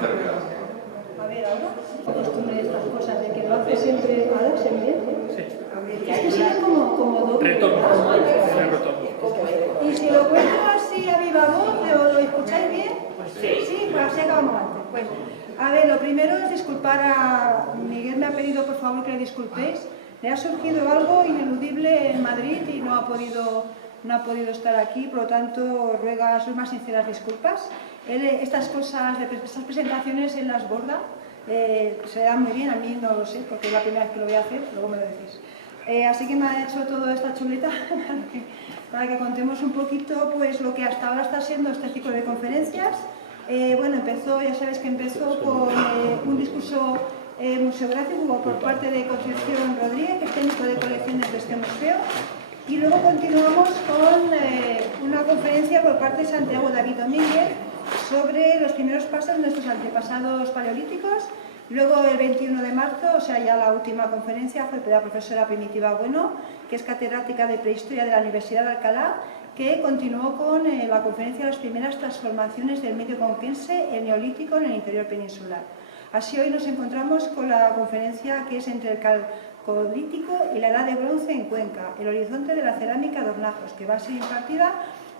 cerca. A ver, ahora, costumbre de estas cosas, de que lo hace siempre. ¿Ahora se ve? Sí. Es que se ve como doble. Retorno. Y si lo cuento así a viva voz, ¿lo escucháis bien? Sí, pues así acabamos antes. Pues, a ver, lo primero es disculpar a Miguel, me ha pedido por favor que le disculpéis. Le ha surgido algo ineludible en Madrid y no ha podido estar aquí, por lo tanto ruega sus más sinceras disculpas. Él, estas presentaciones él las borda, se dan muy bien, a mí no lo sé, porque es la primera vez que lo voy a hacer, luego me lo decís. Así que me ha hecho toda esta chuleta para que contemos un poquito pues, lo que hasta ahora está siendo este ciclo de conferencias. Bueno, ya sabéis que empezó con un discurso museográfico por parte de Concepción Rodríguez, que es técnico de colecciones de este museo. Y luego continuamos con una conferencia por parte de Santiago David Domínguez sobre los primeros pasos de nuestros antepasados paleolíticos. Luego, el 21 de marzo, o sea, ya la última conferencia fue de la profesora Primitiva Bueno, que es catedrática de Prehistoria de la Universidad de Alcalá, que continuó con la conferencia de las primeras transformaciones del medio conquense, el neolítico, en el interior peninsular. Así, hoy nos encontramos con la conferencia que es entre el calcolítico y la edad de bronce en Cuenca, el horizonte de la cerámica de Hornajos, que va a ser impartida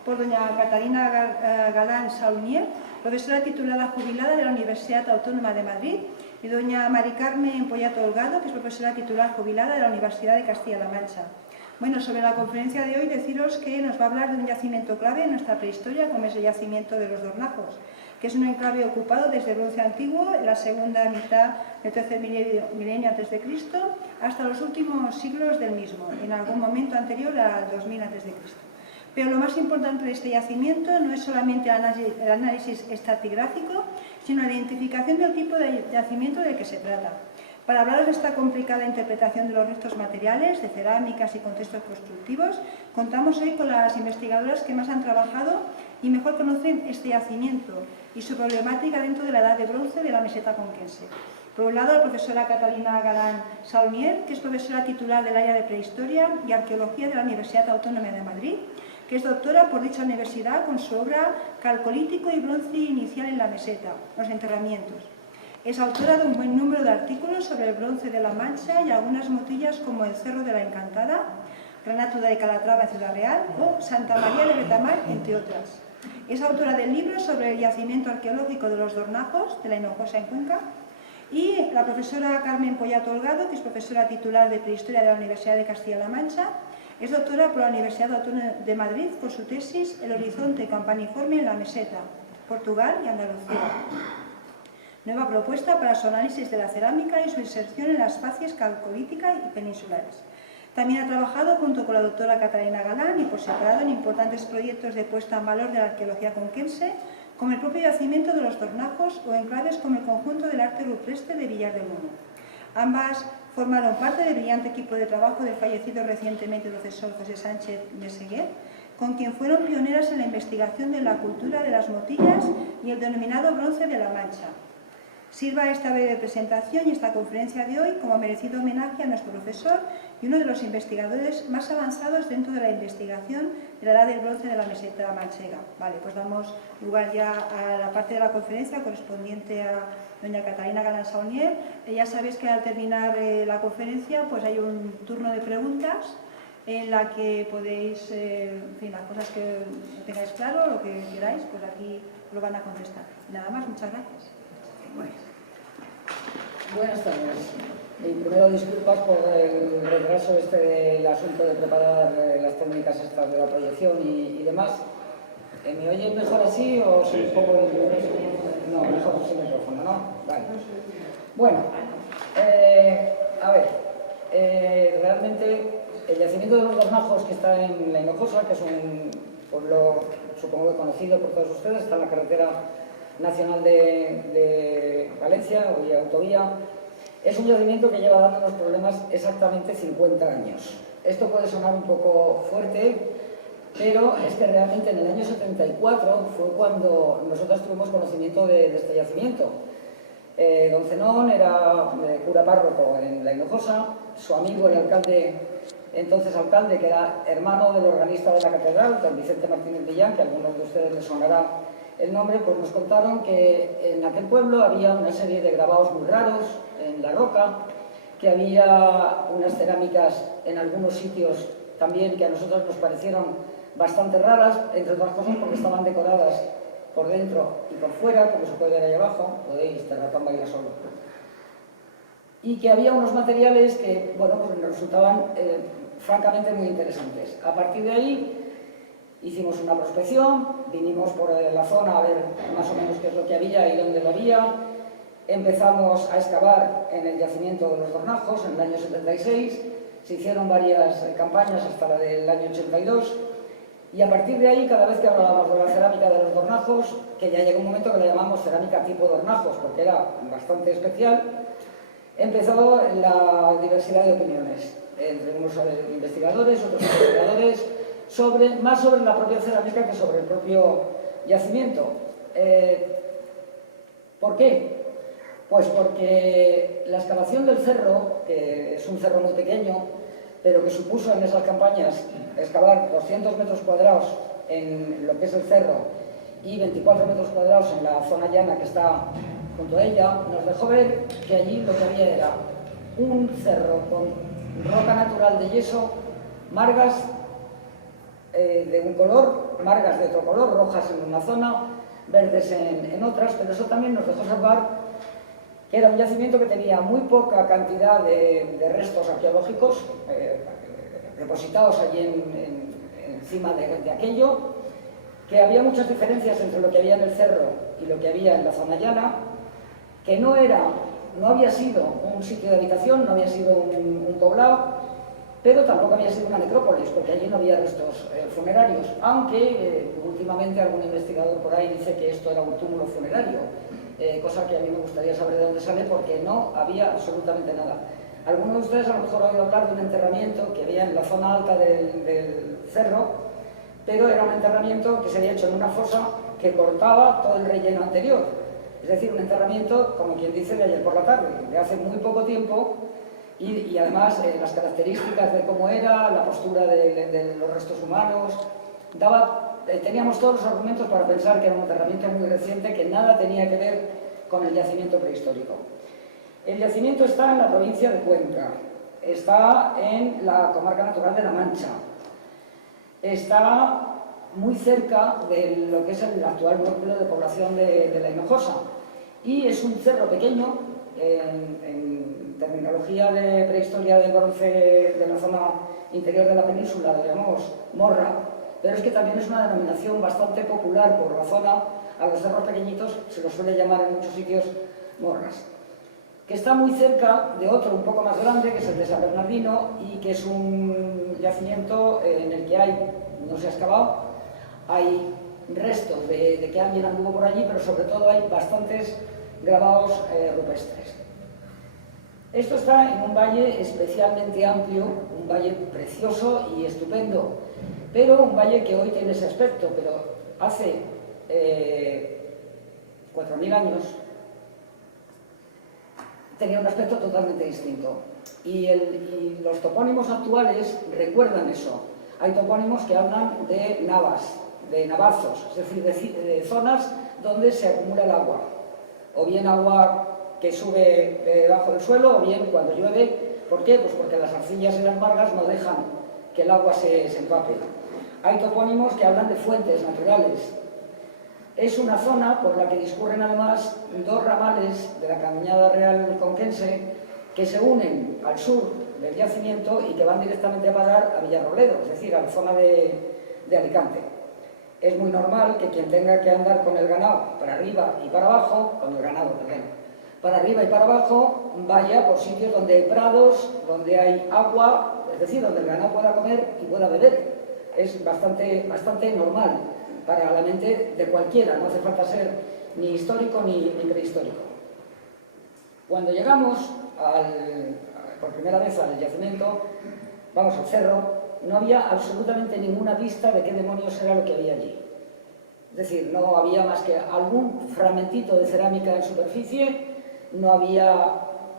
por doña Catalina Galán Saunier, profesora titulada jubilada de la Universidad Autónoma de Madrid, y doña Mari Carmen Pollato Holgado, que es profesora titular jubilada de la Universidad de Castilla-La Mancha. Bueno, sobre la conferencia de hoy, deciros que nos va a hablar de un yacimiento clave en nuestra prehistoria, como es el yacimiento de los Dornajos, que es un enclave ocupado desde el bronce antiguo, en la segunda mitad del tercer milenio a.C., hasta los últimos siglos del mismo, en algún momento anterior al 2000 a.C. Pero lo más importante de este yacimiento no es solamente el análisis estratigráfico, sino la identificación del tipo de yacimiento del que se trata. Para hablar de esta complicada interpretación de los restos materiales, de cerámicas y contextos constructivos, contamos hoy con las investigadoras que más han trabajado y mejor conocen este yacimiento y su problemática dentro de la edad de bronce de la meseta conquense. Por un lado, la profesora Catalina Galán Saunier, que es profesora titular del área de Prehistoria y Arqueología de la Universidad Autónoma de Madrid, que es doctora por dicha universidad con su obra Calcolítico y bronce inicial en la meseta, los enterramientos. Es autora de un buen número de artículos sobre el bronce de la Mancha y algunas motillas como el Cerro de la Encantada, Granato de Calatrava en Ciudad Real o Santa María de Betamar, entre otras. Es autora del libro sobre el yacimiento arqueológico de los Dornajos, de la Hinojosa en Cuenca, y la profesora Carmen Pollato Holgado, que es profesora titular de Prehistoria de la Universidad de Castilla-La Mancha, es doctora por la Universidad Autónoma de Madrid por su tesis El horizonte campaniforme en la meseta, Portugal y Andalucía. Nueva propuesta para su análisis de la cerámica y su inserción en las facies calcolíticas y peninsulares. También ha trabajado junto con la doctora Catalina Galán y por separado en importantes proyectos de puesta en valor de la arqueología conquense, como el propio yacimiento de los Dornajos o enclaves como el conjunto del arte rupestre de Villar del Uno. Ambas formaron parte del brillante equipo de trabajo del fallecido recientemente profesor José Sánchez Meseguer, con quien fueron pioneras en la investigación de la cultura de las motillas y el denominado bronce de la Mancha. Sirva esta breve presentación y esta conferencia de hoy como merecido homenaje a nuestro profesor y uno de los investigadores más avanzados dentro de la investigación de la edad del bronce de la meseta manchega. Vale, pues damos lugar ya a la parte de la conferencia correspondiente a doña Catalina Galán Saunier. Ya sabéis que al terminar la conferencia pues hay un turno de preguntas en la que podéis, en fin, las cosas que tengáis claro, lo que queráis, pues aquí lo van a contestar. Y nada más, muchas gracias. Bueno. Buenas tardes. Y primero disculpas por el retraso del asunto de preparar las técnicas estas de la proyección y demás. ¿Me oyen mejor así o si pongo el... No, mejor sin micrófono, ¿no? Vale. Bueno, a ver, realmente el yacimiento de los Dornajos, que está en la Hinojosa, que es un pueblo supongo que conocido por todos ustedes, está en la carretera nacional de Valencia, o vía autovía, es un yacimiento que lleva dándonos problemas exactamente 50 años. Esto puede sonar un poco fuerte, pero es que realmente en el año 74 fue cuando nosotros tuvimos conocimiento de este yacimiento. Don Zenón era cura párroco en la Hinojosa, su amigo, el alcalde, entonces alcalde, que era hermano del organista de la catedral, don Vicente Martínez Villán, que a algunos de ustedes les sonará, el nombre, pues nos contaron que en aquel pueblo había una serie de grabados muy raros en la roca, que había unas cerámicas en algunos sitios también que a nosotros nos parecieron bastante raras, entre otras cosas porque estaban decoradas por dentro y por fuera, como se puede ver ahí abajo, podéis, Terratón baila solo. Y que había unos materiales que, bueno, pues nos resultaban francamente muy interesantes. A partir de ahí hicimos una prospección, vinimos por la zona a ver más o menos qué es lo que había y dónde lo había. Empezamos a excavar en el yacimiento de los Dornajos en el año 76, se hicieron varias campañas hasta la del año 82, y a partir de ahí, cada vez que hablábamos de la cerámica de los Dornajos, que ya llegó un momento que la llamamos cerámica tipo Dornajos, porque era bastante especial, empezó la diversidad de opiniones entre unos investigadores, otros investigadores, más sobre la propia cerámica que sobre el propio yacimiento. ¿Por qué? Pues porque la excavación del cerro, que es un cerro muy pequeño, pero que supuso en esas campañas excavar 200 metros cuadrados en lo que es el cerro y 24 metros cuadrados en la zona llana que está junto a ella, nos dejó ver que allí lo que había era un cerro con roca natural de yeso, margas de un color, margas de otro color, rojas en una zona, verdes en otras, pero eso también nos dejó observar que era un yacimiento que tenía muy poca cantidad de restos arqueológicos depositados allí encima de aquello, que había muchas diferencias entre lo que había en el cerro y lo que había en la zona llana, que no había sido un sitio de habitación, no había sido un poblado, pero tampoco había sido una necrópolis, porque allí no había restos funerarios, aunque últimamente algún investigador por ahí dice que esto era un túmulo funerario, cosa que a mí me gustaría saber de dónde sale, porque no había absolutamente nada. Algunos de ustedes a lo mejor han oído hablar de un enterramiento que había en la zona alta del cerro, pero era un enterramiento que se había hecho en una fosa que cortaba todo el relleno anterior. Es decir, un enterramiento, como quien dice, de ayer por la tarde, de hace muy poco tiempo, y además las características de cómo era, la postura de los restos humanos, teníamos todos los argumentos para pensar que era un enterramiento muy reciente, que nada tenía que ver con el yacimiento prehistórico. El yacimiento está en la provincia de Cuenca, está en la comarca natural de La Mancha, está muy cerca de lo que es el actual núcleo de población de La Hinojosa, y es un cerro pequeño, en terminología de prehistoria del bronce de la zona interior de la península, lo llamamos morra, pero es que también es una denominación bastante popular por la zona. A los cerros pequeñitos se los suele llamar en muchos sitios morras, que está muy cerca de otro un poco más grande, que es el de San Bernardino, y que es un yacimiento en el que no se ha excavado, hay restos de que alguien anduvo por allí, pero sobre todo hay bastantes grabados rupestres. Esto está en un valle especialmente amplio, un valle precioso y estupendo, pero un valle que hoy tiene ese aspecto, pero hace 4.000 años tenía un aspecto totalmente distinto. Y los topónimos actuales recuerdan eso. Hay topónimos que hablan de navas, de navazos, es decir, de zonas donde se acumula el agua, o bien agua que sube debajo del suelo, o bien cuando llueve. ¿Por qué? Pues porque las arcillas y las margas no dejan que el agua se empape. Hay topónimos que hablan de fuentes naturales. Es una zona por la que discurren además dos ramales de la Cañada Real Conquense que se unen al sur del yacimiento y que van directamente a parar a Villarrobledo, es decir, a la zona de Alicante. Es muy normal que quien tenga que andar con el ganado para arriba y para abajo, para arriba y para abajo, vaya por sitios donde hay prados, donde hay agua, es decir, donde el ganado pueda comer y pueda beber. Es bastante normal para la mente de cualquiera, no hace falta ser ni histórico ni prehistórico. Cuando llegamos por primera vez al yacimiento, vamos al cerro, no había absolutamente ninguna pista de qué demonios era lo que había allí. Es decir, no había más que algún fragmentito de cerámica en superficie, no había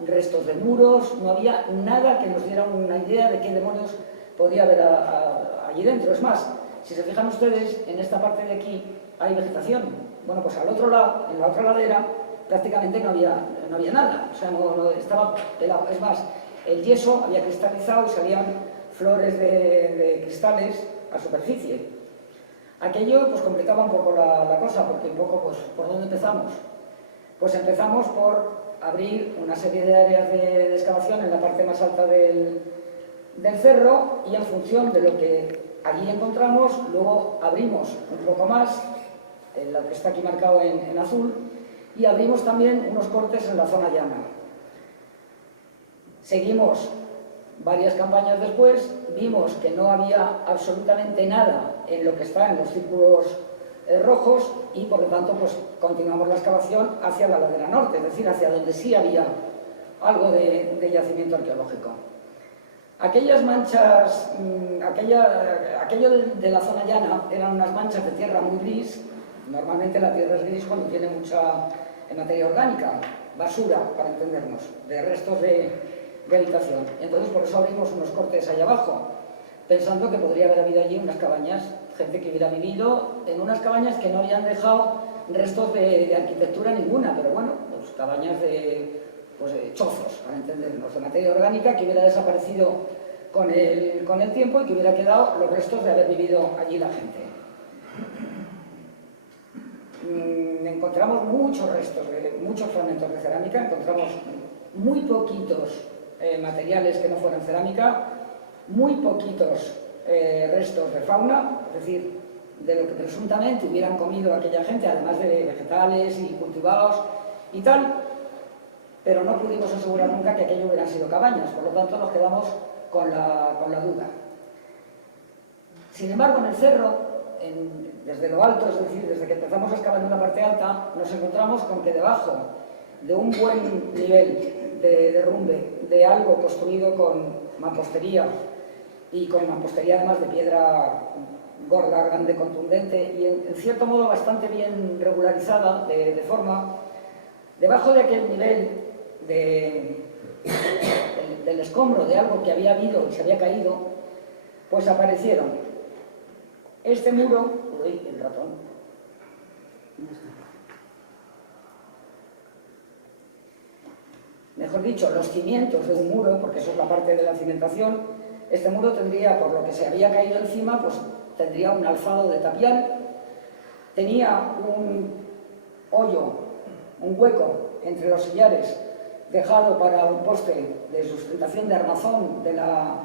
restos de muros, no había nada que nos diera una idea de qué demonios podía haber allí dentro. Es más, si se fijan ustedes, en esta parte de aquí hay vegetación, Bueno, pues al otro lado, en la otra ladera, prácticamente no había nada, o sea, no estaba pelado. Es más, el yeso había cristalizado y salían flores de cristales a superficie. Aquello pues complicaba un poco la cosa, porque un poco, pues, ¿por dónde empezamos? Pues empezamos por abrir una serie de áreas de excavación en la parte más alta del cerro, y en función de lo que allí encontramos, luego abrimos un poco más, lo que está aquí marcado en azul, y abrimos también unos cortes en la zona llana. Seguimos varias campañas después, vimos que no había absolutamente nada en lo que está en los círculos rojos, y por lo tanto pues continuamos la excavación hacia la ladera norte, es decir, hacia donde sí había algo de yacimiento arqueológico. Aquellas manchas, aquello de la zona llana eran unas manchas de tierra muy gris. Normalmente la tierra es gris cuando tiene mucha materia orgánica, basura, para entendernos, de restos de habitación. Entonces por eso abrimos unos cortes ahí abajo, pensando que podría haber habido allí unas cabañas, gente que hubiera vivido en unas cabañas que no habían dejado restos de arquitectura ninguna, pero bueno, pues cabañas de chozos, para entendernos, de materia orgánica que hubiera desaparecido con el tiempo y que hubiera quedado los restos de haber vivido allí la gente. Encontramos muchos restos, muchos fragmentos de cerámica, encontramos muy poquitos materiales que no fueran cerámica, muy poquitos restos de fauna, es decir, de lo que presuntamente hubieran comido aquella gente, además de vegetales y cultivados y tal, pero no pudimos asegurar nunca que aquello hubieran sido cabañas, por lo tanto nos quedamos con la duda. Sin embargo, en el cerro, desde lo alto, es decir, desde que empezamos a excavar en una parte alta, nos encontramos con que debajo de un buen nivel de derrumbe, de algo construido con mampostería, y con mampostería además de piedra gorda, grande, contundente, y en cierto modo bastante bien regularizada de forma, debajo de aquel nivel del escombro de algo que había habido y se había caído, pues aparecieron este muro, uy, el ratón, mejor dicho, los cimientos de un muro, porque eso es la parte de la cimentación. Este muro tendría, por lo que se había caído encima, pues tendría un alzado de tapial, tenía un hoyo, un hueco entre los sillares dejado para un poste de sustentación de armazón de la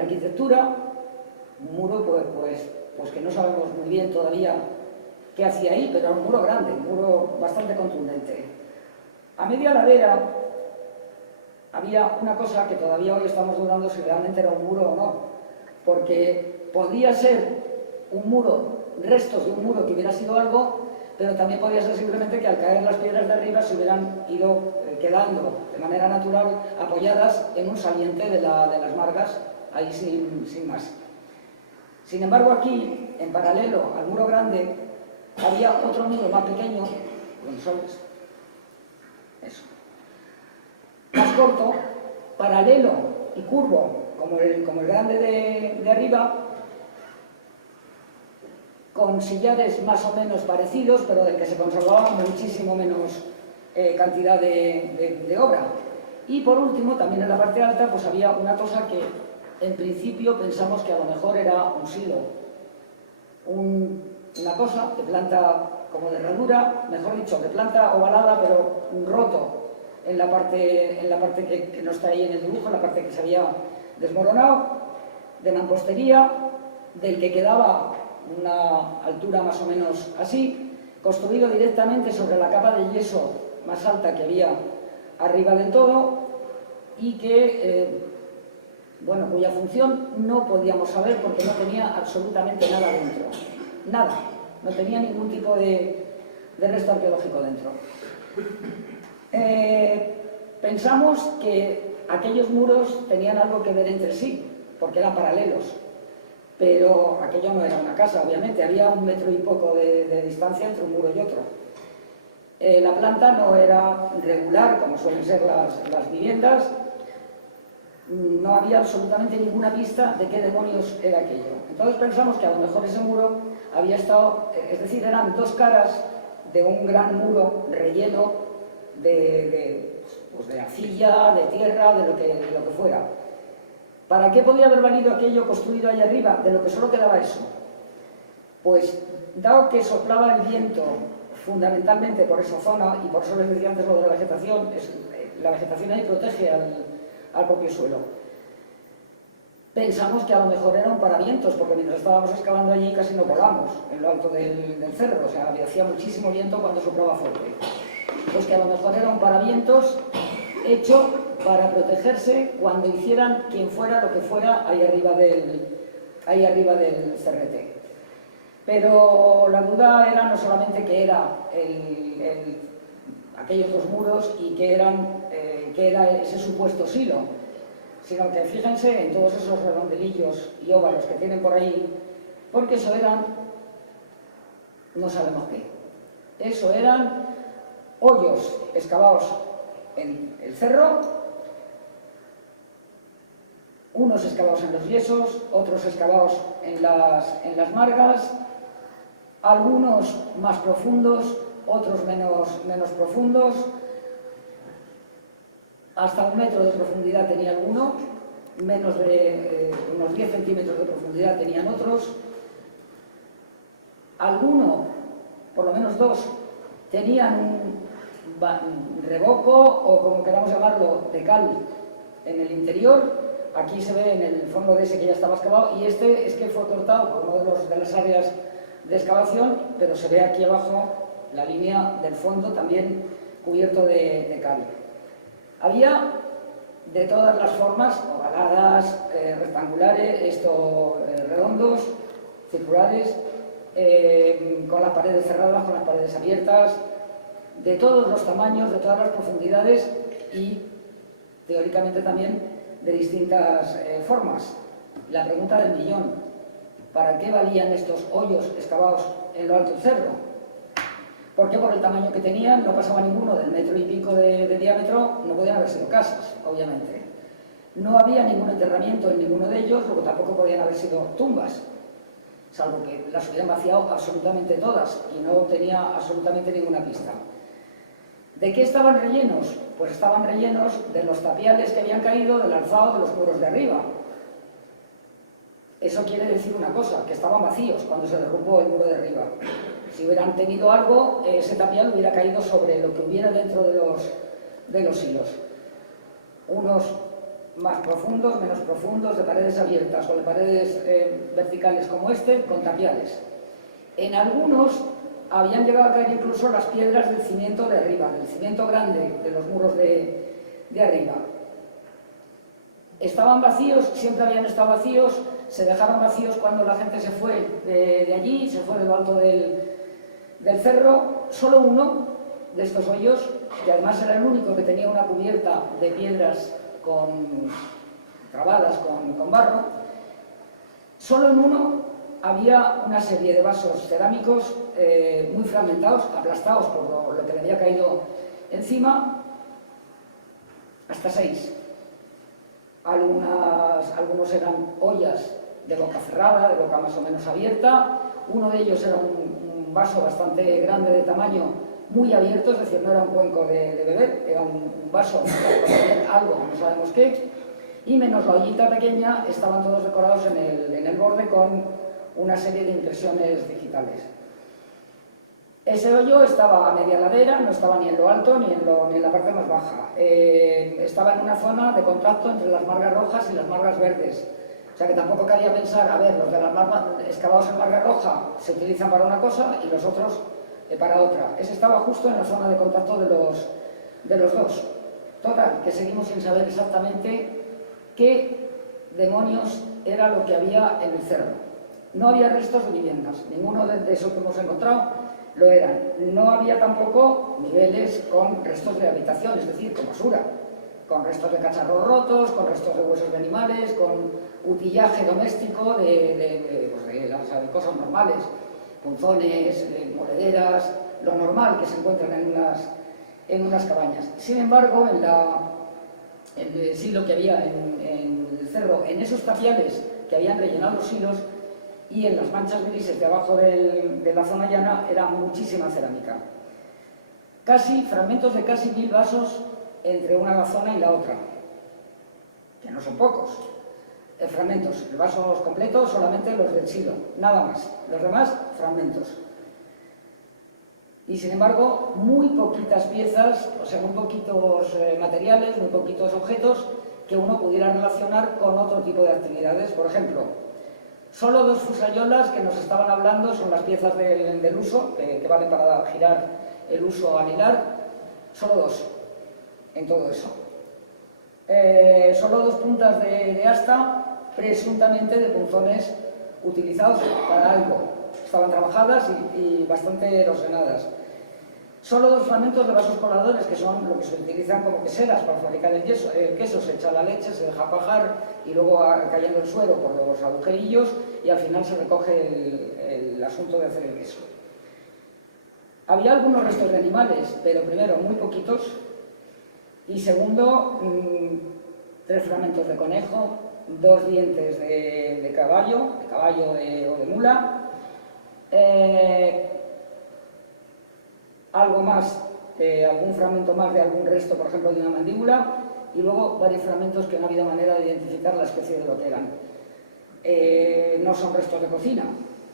arquitectura, un muro pues que no sabemos muy bien todavía qué hacía ahí, pero era un muro grande, un muro bastante contundente. A media ladera había una cosa que todavía hoy estamos dudando si realmente era un muro o no, porque podría ser un muro, restos de un muro que hubiera sido algo, pero también podría ser simplemente que al caer las piedras de arriba se hubieran ido quedando de manera natural apoyadas en un saliente de las margas, ahí sin más. Sin embargo, aquí, en paralelo al muro grande, había otro muro más pequeño, con soles, eso, más corto, paralelo y curvo, como el grande de arriba, con sillares más o menos parecidos, pero del que se conservaba muchísimo menos cantidad de obra. Y por último, también en la parte alta, pues había una cosa que en principio pensamos que a lo mejor era un silo, una cosa de planta como de herradura, mejor dicho, de planta ovalada, pero roto en la parte que no está ahí en el dibujo, en la parte que se había desmoronado, de mampostería, del que quedaba una altura más o menos así, construido directamente sobre la capa de yeso más alta que había arriba del todo, y que, bueno, cuya función no podíamos saber porque no tenía absolutamente nada dentro. Nada, no tenía ningún tipo de resto arqueológico dentro. Pensamos que aquellos muros tenían algo que ver entre sí, porque eran paralelos, pero aquello no era una casa, obviamente, había 1 metro y poco de distancia entre un muro y otro. La planta no era regular, como suelen ser las viviendas, no había absolutamente ninguna pista de qué demonios era aquello. Entonces pensamos que a lo mejor ese muro había estado, es decir, eran 2 caras de un gran muro relleno de arcilla, de tierra, de lo que fuera. ¿Para qué podía haber valido aquello construido ahí arriba? De lo que solo quedaba eso. Pues, dado que soplaba el viento fundamentalmente por esa zona, y por eso les decía antes lo de la vegetación, la vegetación ahí protege al propio suelo. Pensamos que a lo mejor era un paravientos, porque mientras estábamos excavando allí casi no volamos en lo alto del cerro, o sea, hacía muchísimo viento cuando soplaba fuerte. Pues que a lo mejor era un paravientos hecho para protegerse cuando hicieran quien fuera lo que fuera ahí arriba del cerrete. Pero la duda era no solamente que era aquellos dos muros y que era ese supuesto silo, sino que fíjense en todos esos redondelillos y óvalos que tienen por ahí, porque eso eran, no sabemos qué, eso eran hoyos excavados en el cerro, unos excavados en los yesos, otros excavados en las margas, algunos más profundos, otros menos profundos. Hasta 1 metro de profundidad tenía alguno, menos de unos 10 centímetros de profundidad tenían otros. Alguno, por lo menos 2, tenían un revoco o como queramos llamarlo, de cal en el interior. Aquí se ve en el fondo de ese que ya estaba excavado, y este es que fue cortado por uno de las áreas de excavación, pero se ve aquí abajo la línea del fondo también cubierto de cal. Había de todas las formas, ovaladas, rectangulares, redondos, circulares, con las paredes cerradas, con las paredes abiertas, de todos los tamaños, de todas las profundidades y, teóricamente también, de distintas formas. La pregunta del millón: ¿para qué valían estos hoyos excavados en lo alto del cerro? Porque por el tamaño que tenían no pasaba ninguno del 1,5 metros de diámetro, no podían haber sido casas, obviamente. No había ningún enterramiento en ninguno de ellos, luego tampoco podían haber sido tumbas, salvo que las hubieran vaciado absolutamente todas y no tenía absolutamente ninguna pista. ¿De qué estaban rellenos? Pues estaban rellenos de los tapiales que habían caído del alzado de los muros de arriba. Eso quiere decir una cosa, que estaban vacíos cuando se derrumbó el muro de arriba. Si hubieran tenido algo, ese tapial hubiera caído sobre lo que hubiera dentro de los hilos. Unos más profundos, menos profundos, de paredes abiertas o de paredes verticales como este, con tapiales. En algunos habían llegado a caer incluso las piedras del cimiento de arriba, del cimiento grande de los muros de arriba. Estaban vacíos, siempre habían estado vacíos, se dejaron vacíos cuando la gente se fue de allí, se fue de lo alto del cerro. Solo uno de estos hoyos, que además era el único que tenía una cubierta de piedras trabadas con barro, solo en uno había una serie de vasos cerámicos muy fragmentados, aplastados por lo que le había caído encima, hasta 6. Algunos eran ollas de boca cerrada, de boca más o menos abierta. Uno de ellos era un vaso bastante grande de tamaño, muy abierto, es decir, no era un cuenco de beber, era un vaso para comer algo, no sabemos qué, y menos la ollita pequeña, estaban todos decorados en el borde con una serie de impresiones digitales. Ese hoyo estaba a media ladera, no estaba ni en lo alto ni en la parte más baja. Estaba en una zona de contacto entre las margas rojas y las margas verdes. O sea que tampoco cabía pensar, a ver, los de las margas excavados en marga roja se utilizan para una cosa y los otros para otra. Ese estaba justo en la zona de contacto de los dos. Total, que seguimos sin saber exactamente qué demonios era lo que había en el cerro. No había restos de viviendas, ninguno de esos que hemos encontrado lo eran. No había tampoco niveles con restos de habitación, es decir, con basura, con restos de cacharros rotos, con restos de huesos de animales, con utillaje doméstico de cosas normales, punzones, monederas, lo normal que se encuentran en unas cabañas. Sin embargo, en el silo que había en el cerro, en esos tapiales que habían rellenado los silos, y en las manchas grises de abajo de la zona llana era muchísima cerámica. fragmentos de casi 1000 vasos entre una zona y la otra, que no son pocos. Fragmentos, vasos completos solamente los del siglo, nada más, los demás fragmentos. Y sin embargo, muy poquitas piezas, o sea, muy poquitos materiales, muy poquitos objetos que uno pudiera relacionar con otro tipo de actividades. Por ejemplo, solo 2 fusayolas que nos estaban hablando son las piezas del uso, que valen para girar el uso al hilar, solo 2 en todo eso. Solo 2 puntas de asta, presuntamente de punzones utilizados para algo. Estaban trabajadas y bastante erosionadas. Solo 2 fragmentos de vasos coladores, que son lo que se utilizan como queseras para fabricar el queso. Se echa la leche, se deja cuajar y luego va cayendo el suero por los agujerillos y al final se recoge el asunto de hacer el queso. Había algunos restos de animales, pero primero muy poquitos y segundo 3 fragmentos de conejo, 2 dientes de caballo o de mula, algo más, algún fragmento más de algún resto, por ejemplo, de una mandíbula, y luego varios fragmentos que no ha habido manera de identificar la especie de lo que eran. No son restos de cocina,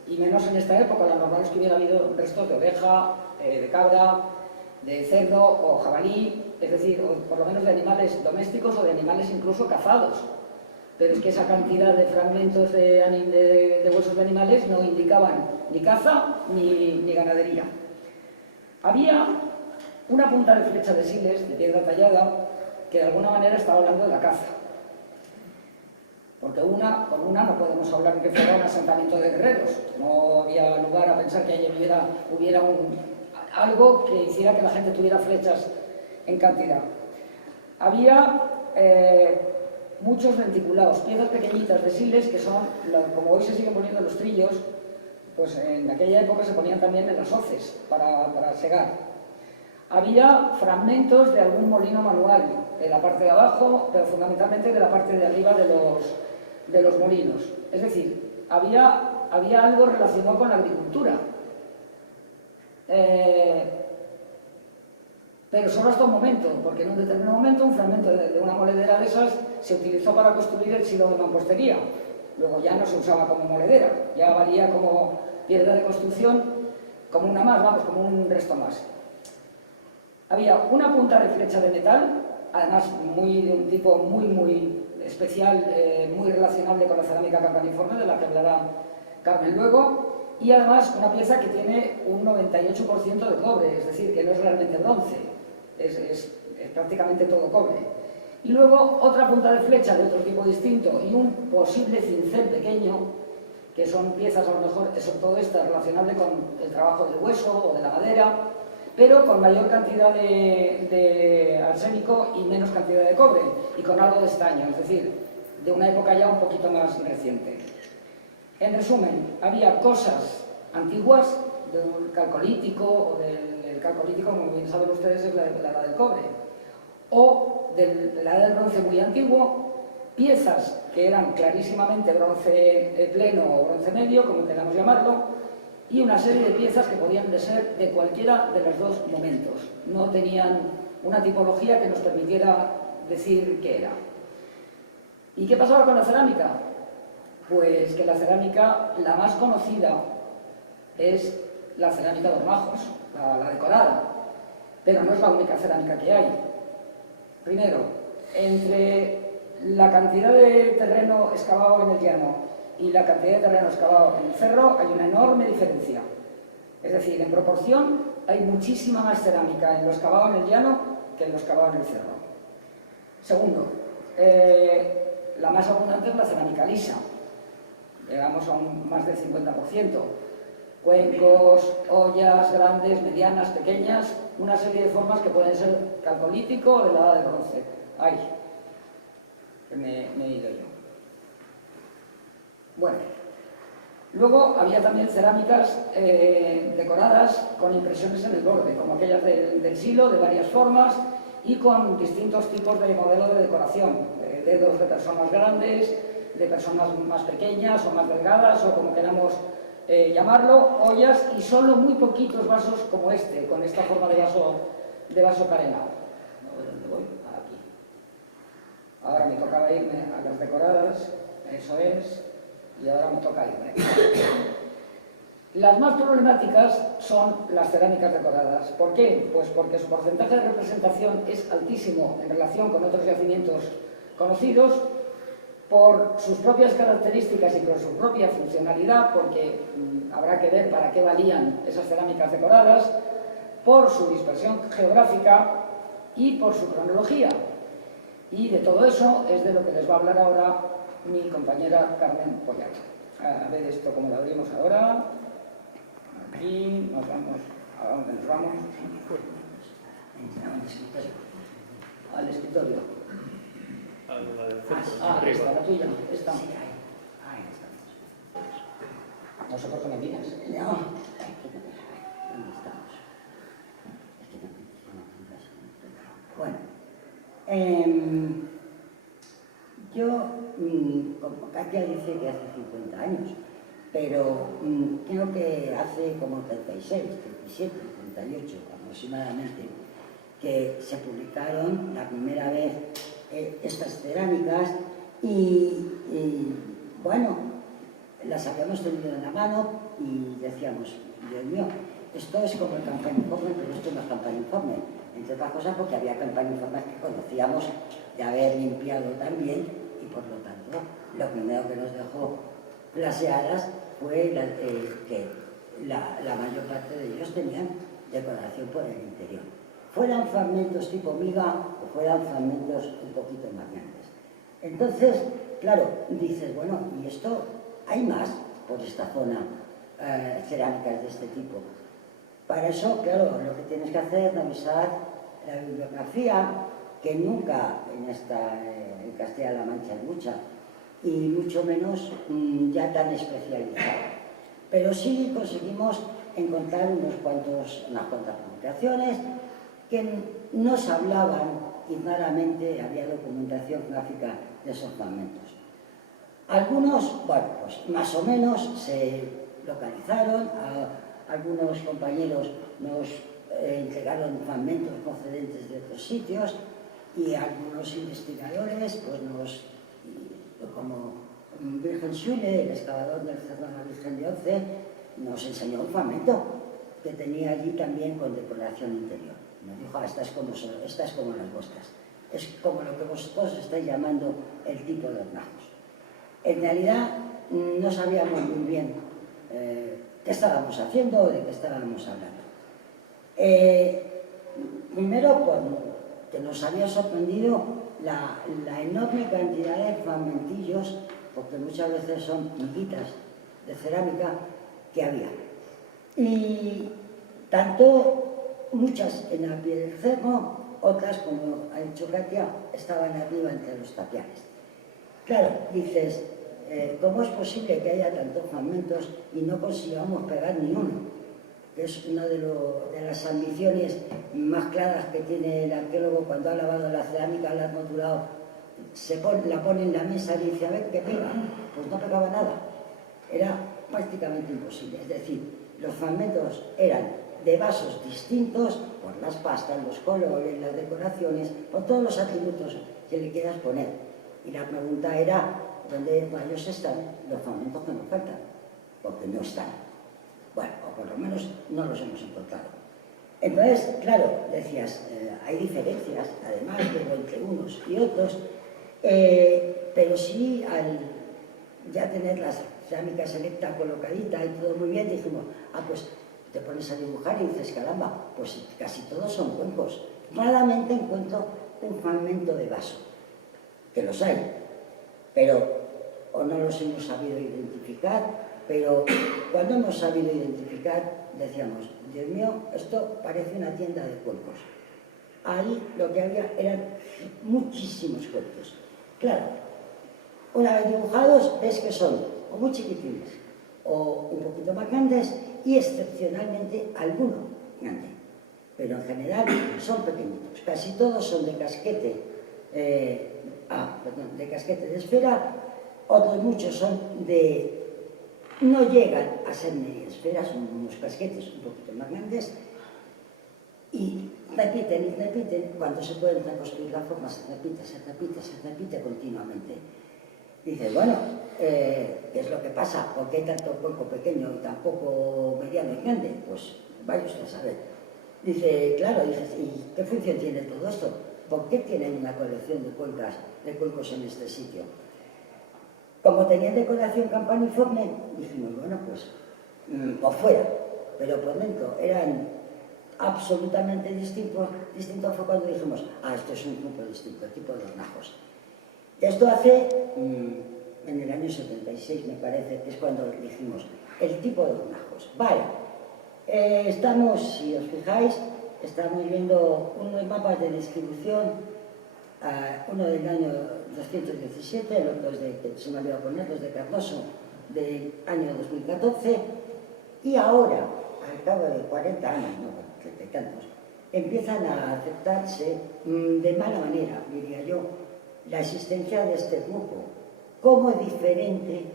y menos en esta época. Lo normal es que hubiera habido restos de oveja, de cabra, de cerdo o jabalí, es decir, o por lo menos de animales domésticos o de animales incluso cazados. Pero es que esa cantidad de fragmentos de huesos de animales no indicaban ni caza ni ganadería. Había una punta de flecha de siles, de piedra tallada, que de alguna manera estaba hablando de la caza. Porque con una no podemos hablar de que fuera un asentamiento de guerreros. No había lugar a pensar que allí hubiera algo que hiciera que la gente tuviera flechas en cantidad. Había muchos denticulados, piezas pequeñitas de siles que son, como hoy se siguen poniendo en los trillos, pues en aquella época se ponían también en las hoces para segar. Había fragmentos de algún molino manual, de la parte de abajo, pero fundamentalmente de la parte de arriba de los molinos. Es decir, había algo relacionado con la agricultura. Pero solo hasta un momento, porque en un determinado momento un fragmento de una moledera de esas se utilizó para construir el silo de mampostería. Luego ya no se usaba como moledera, ya valía como piedra de construcción, como una más, vamos, como un resto más. Había una punta de flecha de metal, además de un tipo muy especial, muy relacionable con la cerámica campaniforme, de la que hablará Carmen luego, y además una pieza que tiene un 98% de cobre, es decir, que no es realmente bronce, es prácticamente todo cobre. Y luego otra punta de flecha de otro tipo distinto y un posible cincel pequeño, que son piezas a lo mejor, sobre todo esta, relacionable con el trabajo del hueso o de la madera, pero con mayor cantidad de arsénico y menos cantidad de cobre, y con algo de estaño, es decir, de una época ya un poquito más reciente. En resumen, había cosas antiguas, del calcolítico, o del calcolítico, como bien saben ustedes, es la edad del cobre, o de la edad del bronce muy antiguo, piezas que eran clarísimamente bronce pleno o bronce medio, como queramos llamarlo, y una serie de piezas que podían ser de cualquiera de los dos momentos. No tenían una tipología que nos permitiera decir qué era. ¿Y qué pasaba con la cerámica? Pues que la cerámica, la más conocida, es la cerámica de Ormajos, la decorada, pero no es la única cerámica que hay. Primero, entre la cantidad de terreno excavado en el llano y la cantidad de terreno excavado en el cerro hay una enorme diferencia. Es decir, en proporción hay muchísima más cerámica en lo excavado en el llano que en lo excavado en el cerro. Segundo, la más abundante es la cerámica lisa. Llegamos a más del 50%. Cuencos, ollas grandes, medianas, pequeñas, una serie de formas que pueden ser calcolítico o de la edad de bronce. Ay, que me he ido yo. Bueno, luego había también cerámicas decoradas con impresiones en el borde, como aquellas del silo, de varias formas y con distintos tipos de modelo de decoración, dedos de personas grandes, de personas más pequeñas o más delgadas, o como queramos llamarlo, ollas, y solo muy poquitos vasos como este, con esta forma de vaso de vaso carenado. ¿Dónde voy? Aquí. Ahora me tocaba irme a las decoradas, eso es, y ahora me toca irme. Las más problemáticas son las cerámicas decoradas. ¿Por qué? Pues porque su porcentaje de representación es altísimo en relación con otros yacimientos conocidos, por sus propias características y por su propia funcionalidad, porque habrá que ver para qué valían esas cerámicas decoradas, por su dispersión geográfica y por su cronología. Y de todo eso es de lo que les va a hablar ahora mi compañera Carmen Pollack. A ver esto cómo lo abrimos ahora. Aquí nos vamos. ¿A dónde nos vamos? Al escritorio. Esta, la tuya, esta. No sé por qué me miras. No. Bueno, yo, como Katia dice que hace 50 años, pero creo que hace como 36, 37, 38 aproximadamente, que se publicaron la primera vez estas cerámicas y bueno, las habíamos tenido en la mano y decíamos, Dios mío, esto es como el campaniforme, pero esto no es campaniforme. Entre otras cosas porque había campaniformes que conocíamos de haber limpiado también y por lo tanto lo primero que nos dejó flaseadas fue que la mayor parte de ellos tenían decoración por el interior. Fueran fragmentos tipo miga o fueran fragmentos un poquito más grandes. Entonces, claro, dices, bueno, ¿y esto hay más por esta zona cerámicas de este tipo? Para eso, claro, lo que tienes que hacer es revisar la bibliografía, que nunca en Castilla-La Mancha hay mucha, y mucho menos ya tan especializada. Pero sí conseguimos encontrar unas cuantas publicaciones que nos hablaban y claramente había documentación gráfica de esos fragmentos. Algunos, bueno, pues más o menos se localizaron, algunos compañeros nos entregaron fragmentos procedentes de otros sitios y algunos investigadores, pues como Virgen Schule, el excavador del Cerro de la Virgen de Oce, nos enseñó un fragmento que tenía allí también con decoración interior. Nos dijo, estas como las vuestras, es como lo que vosotros estáis llamando el tipo de hornajos. En realidad no sabíamos muy bien qué estábamos haciendo o de qué estábamos hablando. Primero, porque nos había sorprendido la enorme cantidad de fragmentillos, porque muchas veces son miguitas de cerámica que había. Y tanto muchas en la pie del cerro, otras, como ha dicho Katia, estaban arriba entre los tapiales. Claro, dices, ¿cómo es posible que haya tantos fragmentos y no consigamos pegar ni uno? Que es una de las ambiciones más claras que tiene el arqueólogo cuando ha lavado la cerámica, la ha rotulado, la pone en la mesa y dice, a ver, ¿qué pega? Pues no pegaba nada. Era prácticamente imposible. Es decir, los fragmentos eran de vasos distintos por las pastas, los colores, las decoraciones, por todos los atributos que le quieras poner. Y la pregunta era, ¿dónde rayos están los fragmentos que nos faltan? Porque no están. Bueno, o por lo menos no los hemos encontrado. Entonces, claro, decías, hay diferencias, además, entre unos y otros, pero sí, al ya tener las cerámicas selecta colocadita y todo muy bien, dijimos, pues te pones a dibujar y dices, caramba, pues casi todos son cuencos. Raramente encuentro un fragmento de vaso, que los hay, pero o no los hemos sabido identificar, pero cuando hemos sabido identificar, decíamos, Dios mío, esto parece una tienda de cuencos. Ahí lo que había eran muchísimos cuencos. Claro, una vez dibujados, ves que son o muy chiquitines o un poquito más grandes y excepcionalmente alguno grande. Pero en general son pequeñitos. Casi todos son de casquete, de casquete de esfera, otros muchos son de... no llegan a ser media esfera, son unos casquetes un poquito más grandes, Y repiten, cuando se puede reconstruir la forma, se repite continuamente. Dices, bueno, ¿qué es lo que pasa? ¿Por qué hay tanto cuenco pequeño y tan poco mediano y grande? Pues vaya usted a saber. Dice, claro, dices, ¿y qué función tiene todo esto? ¿Por qué tienen una colección de cuencos en este sitio? Como tenían decoración campaniforme, dijimos, bueno, pues por fuera, pero por dentro eran absolutamente distintos. Fue cuando dijimos, esto es un grupo distinto, tipo de hornajos. Esto hace, en el año 76 me parece, que es cuando dijimos, el tipo de hornajos. Vale, estamos, si os fijáis, estamos viendo unos mapas de distribución, uno del año 217, el otro es que se me olvidó ponerlos, de Cardoso, del año 2014, y ahora, al cabo de 40 años, no, 30 y tantos, empiezan a aceptarse de mala manera, diría yo, la existencia de este grupo como diferente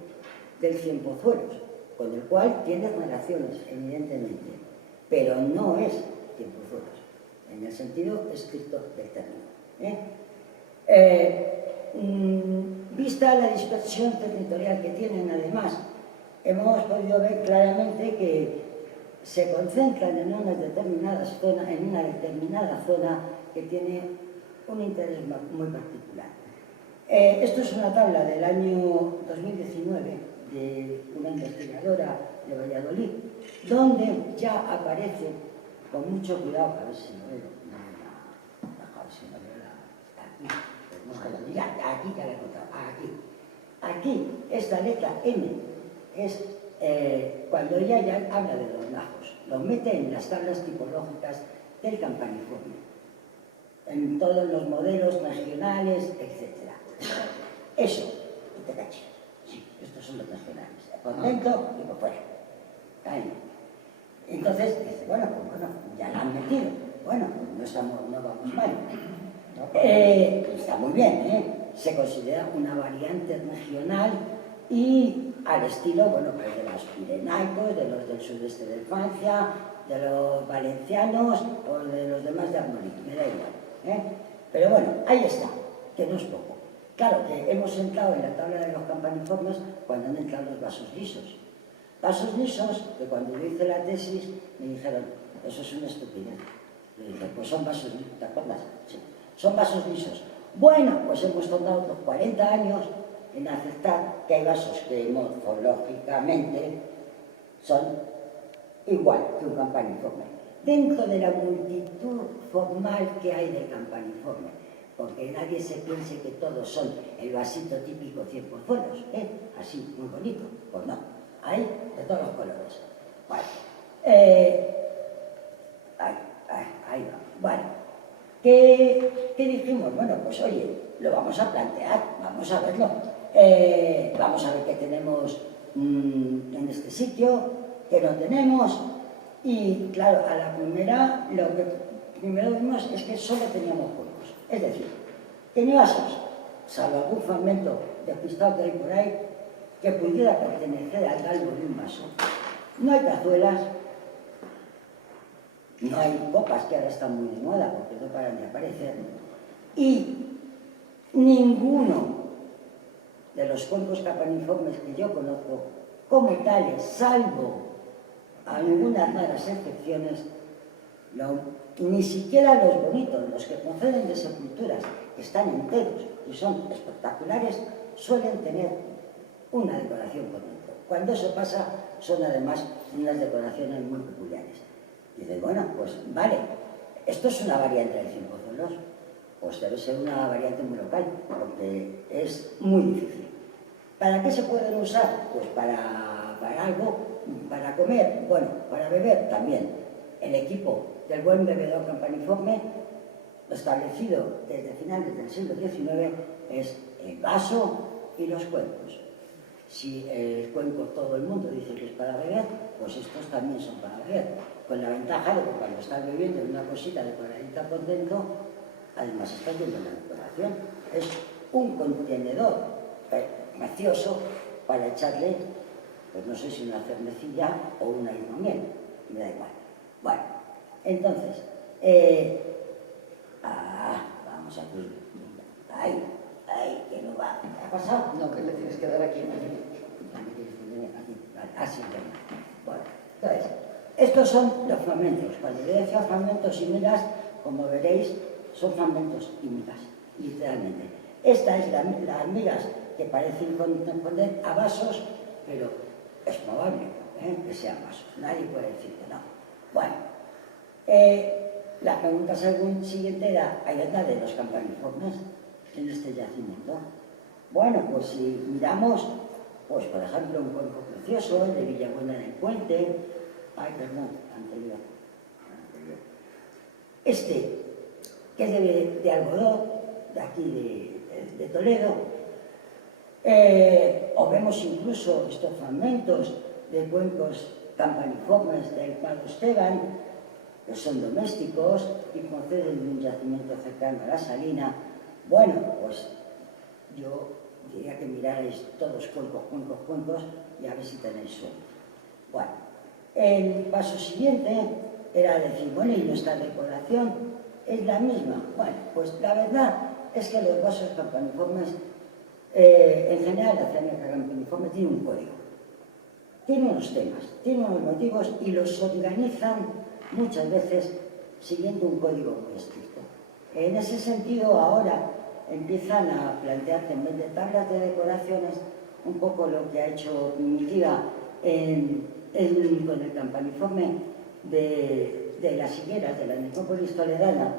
del Cienpozuelos, con el cual tiene relaciones, evidentemente, pero no es Cienpozuelos, en el sentido estricto del término. Vista la dispersión territorial que tienen, además, hemos podido ver claramente que se concentran en una determinada zona que tiene un interés muy particular. Esto es una tabla del año 2019 de una investigadora de Valladolid, donde ya aparece, con mucho cuidado, a ver si lo veo, aquí ya la he encontrado, aquí, esta letra M es cuando ella ya habla de los hornajos, los mete en las tablas tipológicas del campaniforme, en todos los modelos regionales, etc. Eso, te caché, sí, estos son los regionales, por dentro y por fuera. Ahí. Entonces, dice, bueno, ya la han metido, bueno, pues no vamos mal. Está muy bien, se considera una variante regional y al estilo, bueno, pues de los pirenaicos, de los del sudeste de Francia, de los valencianos o de los demás de Armónic, me da igual. Pero bueno, ahí está, que no es poco. Claro que hemos entrado en la tabla de los campaniformes cuando han entrado los vasos lisos. Vasos lisos que cuando yo hice la tesis me dijeron, eso es una estupidez. Le dije, pues son vasos lisos, ¿te acuerdas? Sí. Son vasos lisos. Bueno, pues hemos tardado otros 40 años en aceptar que hay vasos que morfológicamente son igual que un campaniforme. Dentro de la multitud formal que hay del campaniforme, porque nadie se piense que todos son el vasito típico Cienpozuelos, así, muy bonito. Pues no, hay de todos los colores. Vale. Ahí va. Vale. ¿Qué dijimos? Bueno, pues oye, lo vamos a plantear, vamos a verlo. Vamos a ver qué tenemos en este sitio, qué no tenemos. Y claro, a la primera, lo que primero vimos es que solo teníamos juegos. Es decir, que ni vasos, salvo algún fragmento despistado que hay por ahí, que pudiera pertenecer al galvo de un vaso. No hay cazuelas. No hay copas, que ahora están muy de moda porque no paran de aparecer. Y ninguno de los cuencos campaniformes que yo conozco como tales, salvo algunas raras excepciones, ni siquiera los bonitos, los que proceden de sepulturas, que están enteros y son espectaculares, suelen tener una decoración por dentro. Cuando eso pasa, son además unas decoraciones muy peculiares. Dices, bueno, pues vale, esto es una variante del Cienpozuelos, pues debe ser una variante muy local, porque es muy difícil. ¿Para qué se pueden usar? Pues para algo, para comer, bueno, para beber también. El equipo del buen bebedor campaniforme, establecido desde finales del siglo XIX, es el vaso y los cuencos. Si el cuenco todo el mundo dice que es para beber, pues estos también son para beber. Con la ventaja de que cuando estás bebiendo una cosita decoradita por dentro, además estás viendo la decoración. Es un contenedor precioso para echarle, pues no sé si una cervecilla o una hidromiel, me da igual. Bueno, entonces, Vamos aquí. Ay, que no va. ¿Qué ha pasado? No, que le tienes que dar aquí. Así que bueno, entonces, estos son los fragmentos. Cuando yo decía fragmentos y migas, como veréis, son fragmentos y migas, literalmente. Esta es las migas que parecen corresponder a vasos, pero es probable que sean vasos. Nadie puede decir que no. Bueno, la pregunta siguiente era, ¿hay verdad de los campaniformes en este yacimiento? Bueno, pues si miramos, pues por ejemplo, un cuenco precioso, el de Villabuena del Puente, anterior. Este, que es de algodón, de aquí de Toledo, o vemos incluso estos fragmentos de cuencos campaniformes del Prado Esteban, que son domésticos y proceden de un yacimiento cercano a la Salina. Bueno, pues yo diría que miráis todos cuencos y a ver si tenéis suerte. Bueno, el paso siguiente era decir, bueno, ¿y nuestra decoración es la misma? Bueno, pues la verdad es que los vasos campaniformes, en general la cerámica campaniforme tiene un código, tiene unos temas, tiene unos motivos y los organizan muchas veces siguiendo un código muy estricto. En ese sentido, ahora empiezan a plantearse en vez de tablas de decoraciones un poco lo que ha hecho Primitiva con el campaniforme de las higueras de la necrópolis toledana,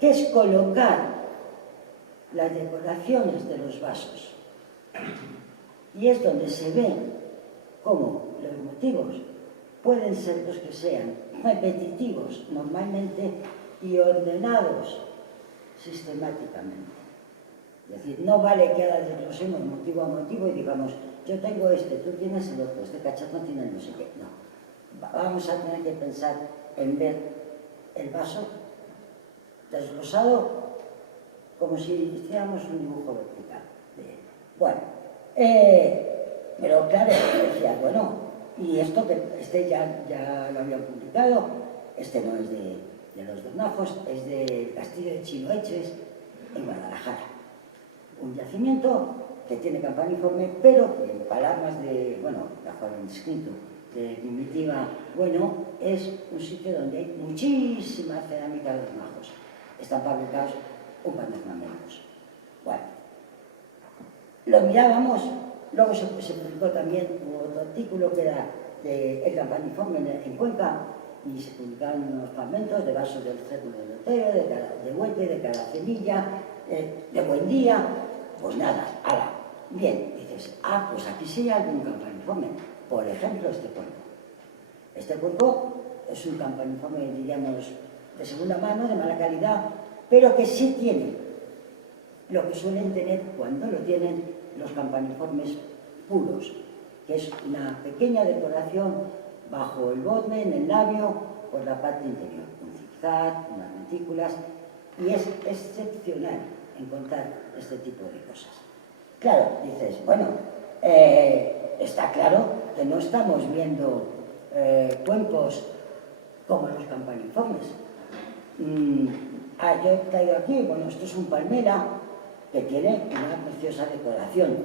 que es colocar las decoraciones de los vasos. Y es donde se ve cómo los motivos pueden ser los que sean repetitivos normalmente y ordenados sistemáticamente. Es decir, no vale que ahora desglosemos motivo a motivo y digamos, yo tengo este, tú tienes el otro, este cacharro tiene el no sé qué. No. Vamos a tener que pensar en ver el vaso desglosado como si hiciéramos un dibujo vertical de él. Bueno, pero claro, decía, bueno, y esto que este ya lo habían publicado, este no es de los Dornajos, es del Castillo de Chiloeches, en Guadalajara. Un yacimiento que tiene campaniforme, pero que en palabras de, bueno, bajo el inscrito de Primitiva, bueno, es un sitio donde hay muchísima cerámica de Dornajos. Están fabricados un par de fragmentos. Bueno, lo mirábamos, luego se publicó también otro artículo que era el campaniforme en Cuenca, y se publicaron unos fragmentos de vasos del Círculo de Lotero, de Huete, de Caracelilla, de Buendía. Pues nada, ala, bien, dices, pues aquí sí hay algún campaniforme. Por ejemplo, este cuenco. Este cuenco es un campaniforme, diríamos, de segunda mano, de mala calidad, pero que sí tiene lo que suelen tener cuando lo tienen los campaniformes puros, que es una pequeña decoración bajo el bosme, en el labio, por la parte interior, un zigzag, unas retículas, y es excepcional encontrar este tipo de cosas. Claro, dices, bueno, está claro que no estamos viendo cuencos como los campaniformes. Yo he traído aquí, bueno, esto es un palmera que tiene una preciosa decoración.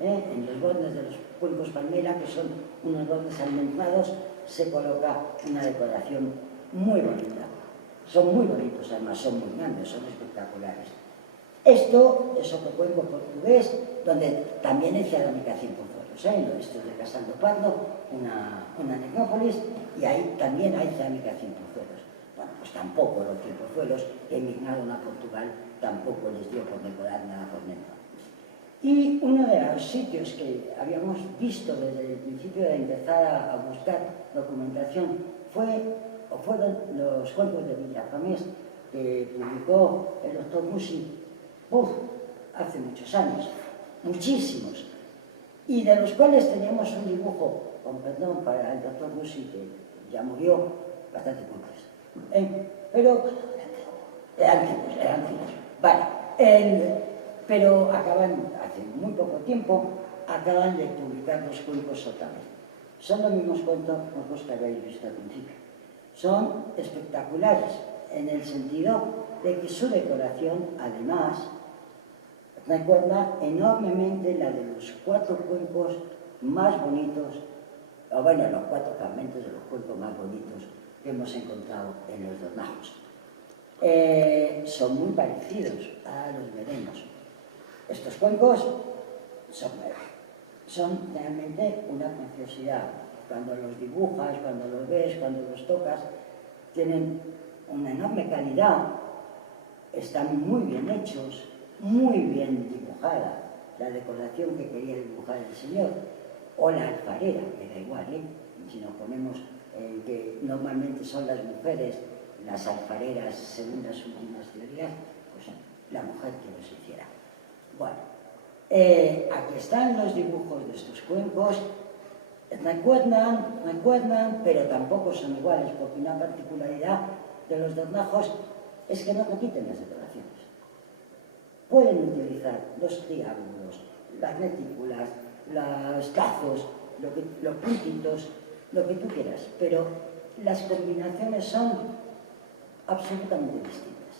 En los bordes de los cuencos palmera, que son unos bordes almendrados, se coloca una decoración muy bonita. Son muy bonitos, además son muy grandes, son espectaculares. Esto es otro cuenco portugués, donde también hay cerámica 100%. Esto es de Casal do Pardo, una necrópolis, y ahí también hay cerámica 100%. Bueno, pues tampoco los 100% que emigraron a Portugal tampoco les dio por decorar nada por dentro. Y uno de los sitios que habíamos visto desde el principio de empezar a buscar documentación fueron los cuencos de Villafamés, que publicó el doctor Musi hace muchos años, muchísimos, y de los cuales teníamos un dibujo, con perdón para el doctor Musi, que ya murió, bastante cuentos, pero eran antiguos. Vale, pero acaban, hace muy poco tiempo, acaban de publicar los cuencos otra vez. Son los mismos cuencos que habéis visto al principio. Son espectaculares. en el sentido de que su decoración, además, recuerda enormemente la de los 4 cuencos más bonitos, o bueno, los 4 fragmentos de los cuencos más bonitos que hemos encontrado en los dornajos. Son muy parecidos a los merenos. Estos cuencos son realmente una preciosidad. Cuando los dibujas, cuando los ves, cuando los tocas, tienen una enorme calidad, están muy bien hechos, muy bien dibujada la decoración que quería dibujar el señor, o la alfarera, que da igual, si nos ponemos en que normalmente son las mujeres las alfareras según las últimas teorías, pues la mujer que los hiciera. Bueno, aquí están los dibujos de estos cuencos. Recuerdan, pero tampoco son iguales, porque una particularidad de los dornajos es que no repiten las decoraciones. Pueden utilizar los triángulos, las retículas, los tazos, los puntitos, lo que tú quieras, pero las combinaciones son absolutamente distintas.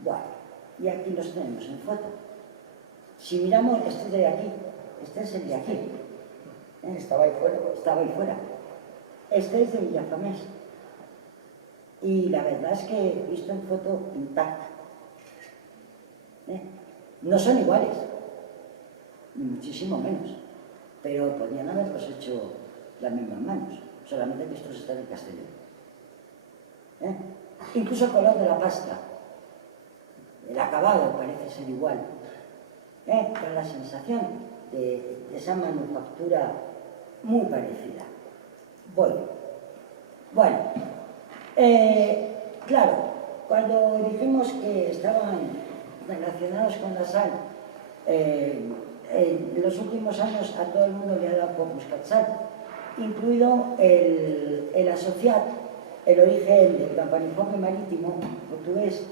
Bueno, y aquí los tenemos en foto. Si miramos, este de aquí, este es el de aquí. Estaba ahí fuera. Este es de Villafamés. Y la verdad es que he visto en foto intacta. No son iguales, muchísimo menos, pero podrían haberlos hecho las mismas manos, solamente que estos están en Castellón. Incluso el color de la pasta, el acabado parece ser igual. Da la sensación de esa manufactura muy parecida. Bueno, claro, cuando dijimos que estaban relacionados con la sal, en los últimos años a todo el mundo le ha dado por buscar sal, incluido el asociar el origen del campaniforme marítimo portugués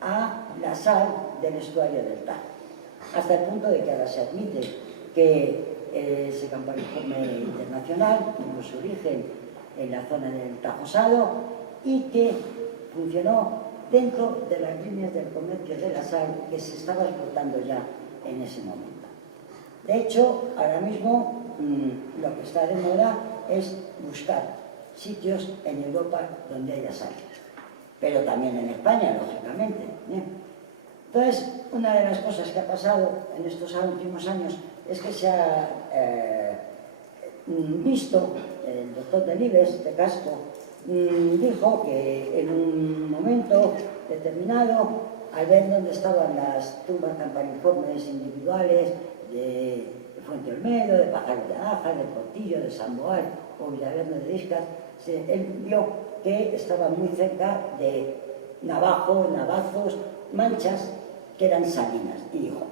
a la sal del estuario del Tajo, hasta el punto de que ahora se admite que ese campaniforme internacional tuvo su origen en la zona del Tajosado y que funcionó dentro de las líneas del comercio de la sal que se estaba explotando ya en ese momento. De hecho, ahora mismo lo que está de moda es buscar sitios en Europa donde haya sal, pero también en España, lógicamente. Entonces, una de las cosas que ha pasado en estos últimos años es que se ha visto, el doctor Delibes de Castro dijo que en un momento determinado, al ver dónde estaban las tumbas campaniformes individuales de Fuente Olmedo, de Pájaros de Aja, de Portillo, de San Boal o Villaverde de Iscas, él vio que estaba muy cerca de navazos, manchas que eran salinas, y dijo,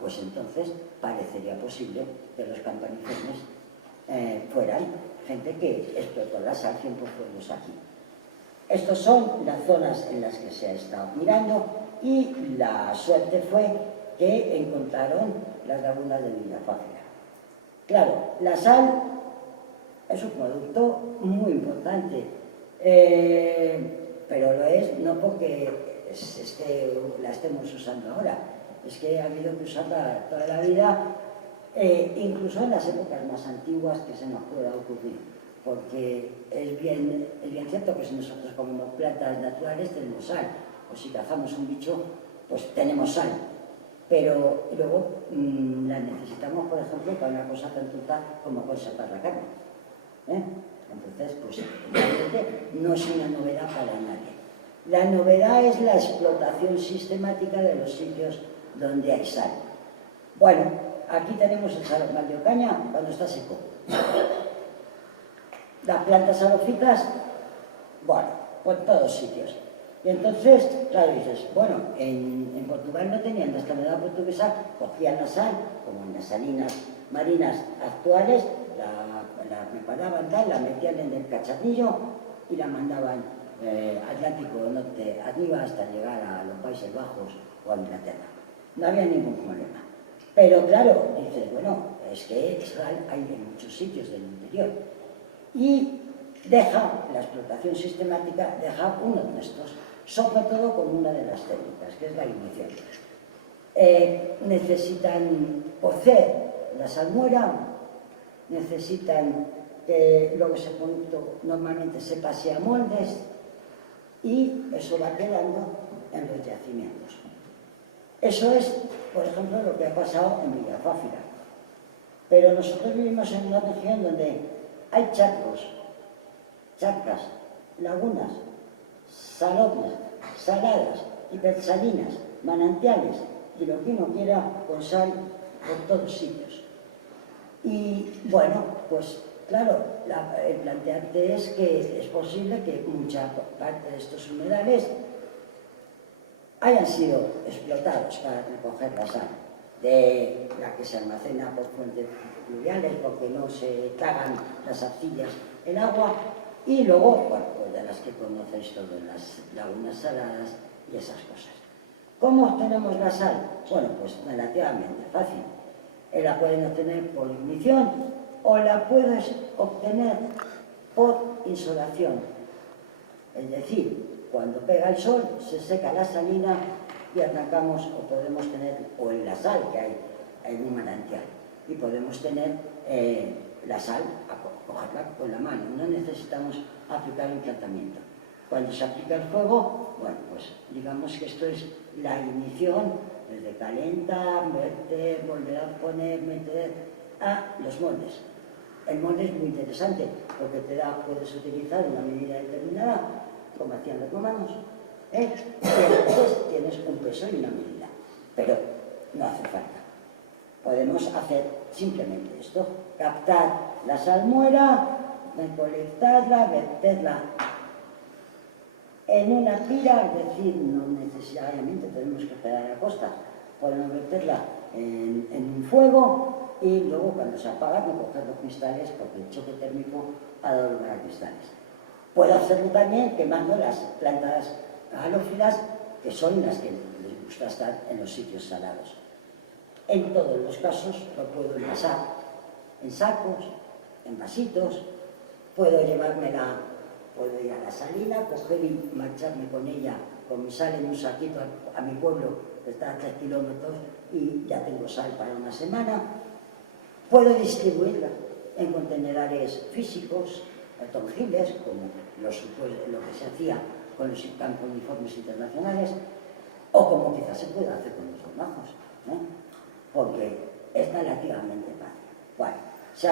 pues entonces parecería posible que los campaniformes fueran gente que explotó la sal 100% aquí. Estas son las zonas en las que se ha estado mirando y la suerte fue que encontraron las lagunas de Villafácera. Claro, la sal es un producto muy importante, pero lo es no porque la estemos usando ahora, es que ha habido que usarla toda la vida, incluso en las épocas más antiguas que se nos pueda ocurrir, porque es bien cierto que si nosotros comemos plantas naturales tenemos sal, o si cazamos un bicho, pues tenemos sal, pero luego la necesitamos, por ejemplo, para una cosa tan tonta como conservar la carne. Entonces, pues realmente no es una novedad para nadie. La novedad es la explotación sistemática de los sitios donde hay sal. Bueno, aquí tenemos el salón de Ocaña cuando está seco. Las plantas salófitas, bueno, por todos sitios. Y entonces, claro, dices, bueno, en Portugal no tenían la enfermedad portuguesa, cogían la sal, como en las salinas marinas actuales, la preparaban tal, la metían en el cacharrillo y la mandaban Atlántico Norte arriba hasta llegar a los Países Bajos o a Inglaterra. No había ningún problema. Pero claro, dices, bueno, es que sal hay en muchos sitios del interior. Y la explotación sistemática deja unos restos, sobre todo con una de las técnicas, que es la ignición. Necesitan cocer la salmuera, necesitan que luego ese producto normalmente se pase a moldes y eso va quedando en los yacimientos. Eso es, por ejemplo, lo que ha pasado en Villafáfira. Pero nosotros vivimos en una región donde hay charcos, charcas, lagunas, salones, saladas, hipersalinas, manantiales y lo que uno quiera con sal por todos sitios. Y bueno, pues claro, el plantearte es que es posible que mucha parte de estos humedales hayan sido explotados para recoger la sal, de la que se almacena por fuentes fluviales porque no se tragan las arcillas en agua, y luego, bueno, pues de las que conocéis todos, las lagunas saladas y esas cosas. ¿Cómo obtenemos la sal? Bueno, pues relativamente fácil. La pueden obtener por ignición o la puedes obtener por insolación. Es decir, cuando pega el sol se seca la salina y arrancamos o podemos tener, o en la sal que hay en un manantial, y podemos tener la sal, cogerla con la mano, no necesitamos aplicar un tratamiento. Cuando se aplica el fuego, bueno, pues digamos que esto es la ignición, desde calentar, verter, volver a poner, meter a los moldes. El molde es muy interesante porque te da, puedes utilizar una medida determinada, como hacían los romanos, y entonces tienes un peso y una medida, pero no hace falta. Podemos hacer simplemente esto, captar la salmuera, recolectarla, verterla en una pira, es decir, no necesariamente tenemos que esperar a la costa, podemos verterla en un fuego y luego cuando se apaga recoger los cristales porque el choque térmico ha dado lugar a cristales. Puedo hacerlo también quemando las plantas halófilas, que son las que les gusta estar en los sitios salados. En todos los casos lo puedo envasar en sacos, en vasitos, puedo llevármela, puedo ir a la salina, coger y marcharme con ella, con mi sal en un saquito a mi pueblo, que está a 3 kilómetros, y ya tengo sal para una semana. Puedo distribuirla en contenedores físicos, tongiles, como lo que se hacía con los campos uniformes internacionales, o como quizás se pueda hacer con los hornazos, porque es relativamente fácil. Bueno, se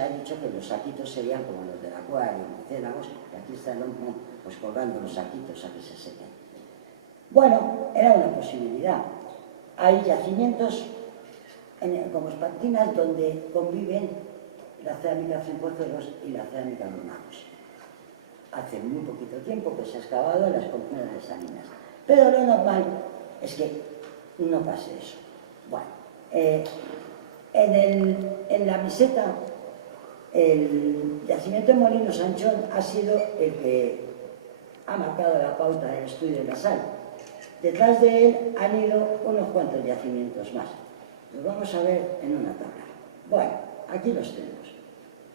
ha dicho que los saquitos serían como los del acuario, murciélagos, y aquí está el hombre pues colgando los saquitos a que se sequen. Bueno, era una posibilidad. Hay yacimientos como espartinas donde conviven la cerámica Cencoceros y la cerámica Normagos. Hace muy poquito tiempo que se ha excavado las colmenas de Salinas. Pero lo normal es que no pase eso. Bueno, en la meseta, el yacimiento de Molino Sanchón ha sido el que ha marcado la pauta del estudio de la sal. Detrás de él han ido unos cuantos yacimientos más. Los vamos a ver en una tabla. Bueno, aquí los tenemos.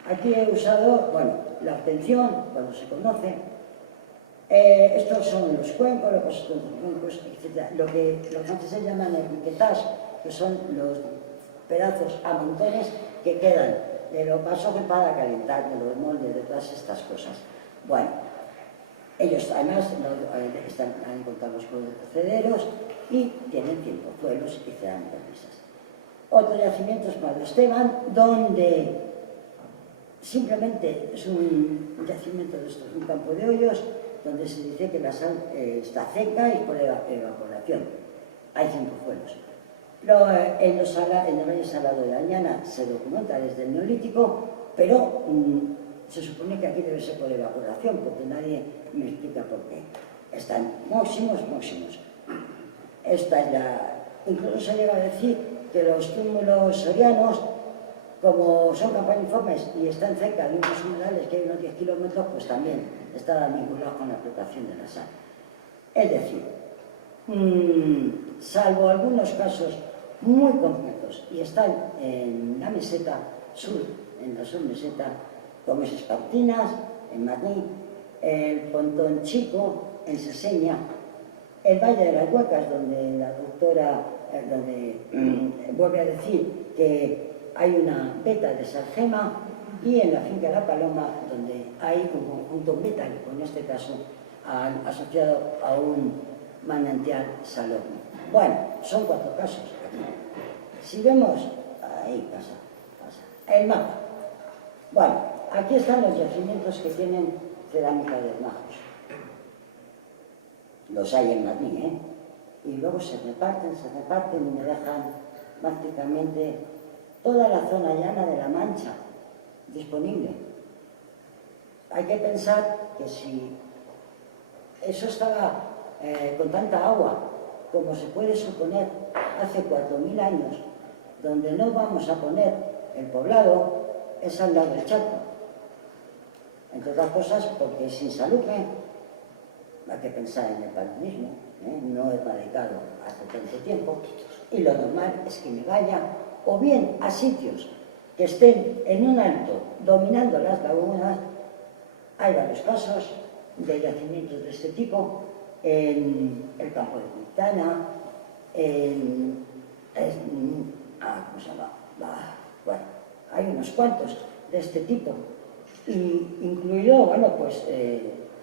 Aquí he usado, bueno, la obtención, cuando se conoce. Estos son los cuencos, etc. Lo que los franceses llaman enriquetados, que son los pedazos a montones que quedan de los vasos para calentar, de los moldes, de todas estas cosas. Bueno, ellos además han encontrado los procederos y tienen tiempozuelos y cerámicas lisas. Otro yacimiento es Padre Esteban, donde simplemente es un yacimiento de estos, un campo de hoyos, donde se dice que la sal está seca y por evaporación. Hay tiempozuelos. En el Valle Salado de Añana se documenta desde el Neolítico, pero se supone que aquí debe ser por evaporación, porque nadie me explica por qué. Están máximos. Esta es incluso se llega a decir que los túmulos sorianos, como son campaniformes y están cerca de unos humedales que hay unos 10 kilómetros, pues también estaban vinculados con la explotación de la sal. Es decir, salvo algunos casos muy concretos, y están en la meseta sur, en la submeseta, como es Espartinas, en Madrid, el Pontón Chico, en Seseña, el Valle de las Huecas, donde la doctora vuelve a decir que hay una veta de sargema, y en la finca La Paloma, donde hay un conjunto metálico, en este caso asociado a un manantial salobro. Bueno, son 4 casos aquí. Si vemos, ahí pasa, el mapa. Bueno, aquí están los yacimientos que tienen cerámica de hornajos. Los hay en Madrid, ¿eh? Y luego se reparten y me dejan prácticamente toda la zona llana de La Mancha disponible. Hay que pensar que si eso estaba con tanta agua, como se puede suponer, hace 4.000 años, donde no vamos a poner el poblado, es al lado del Chaco. Entre otras cosas, porque sin salubre hay que pensar en el paludismo, no he radicado hace tanto tiempo, y lo normal es que me vaya o bien a sitios que estén en un alto dominando las lagunas. Hay varios casos de yacimientos de este tipo en el campo de Quintana, ¿cómo se llama? Bueno, hay unos cuantos de este tipo, y incluido, bueno, pues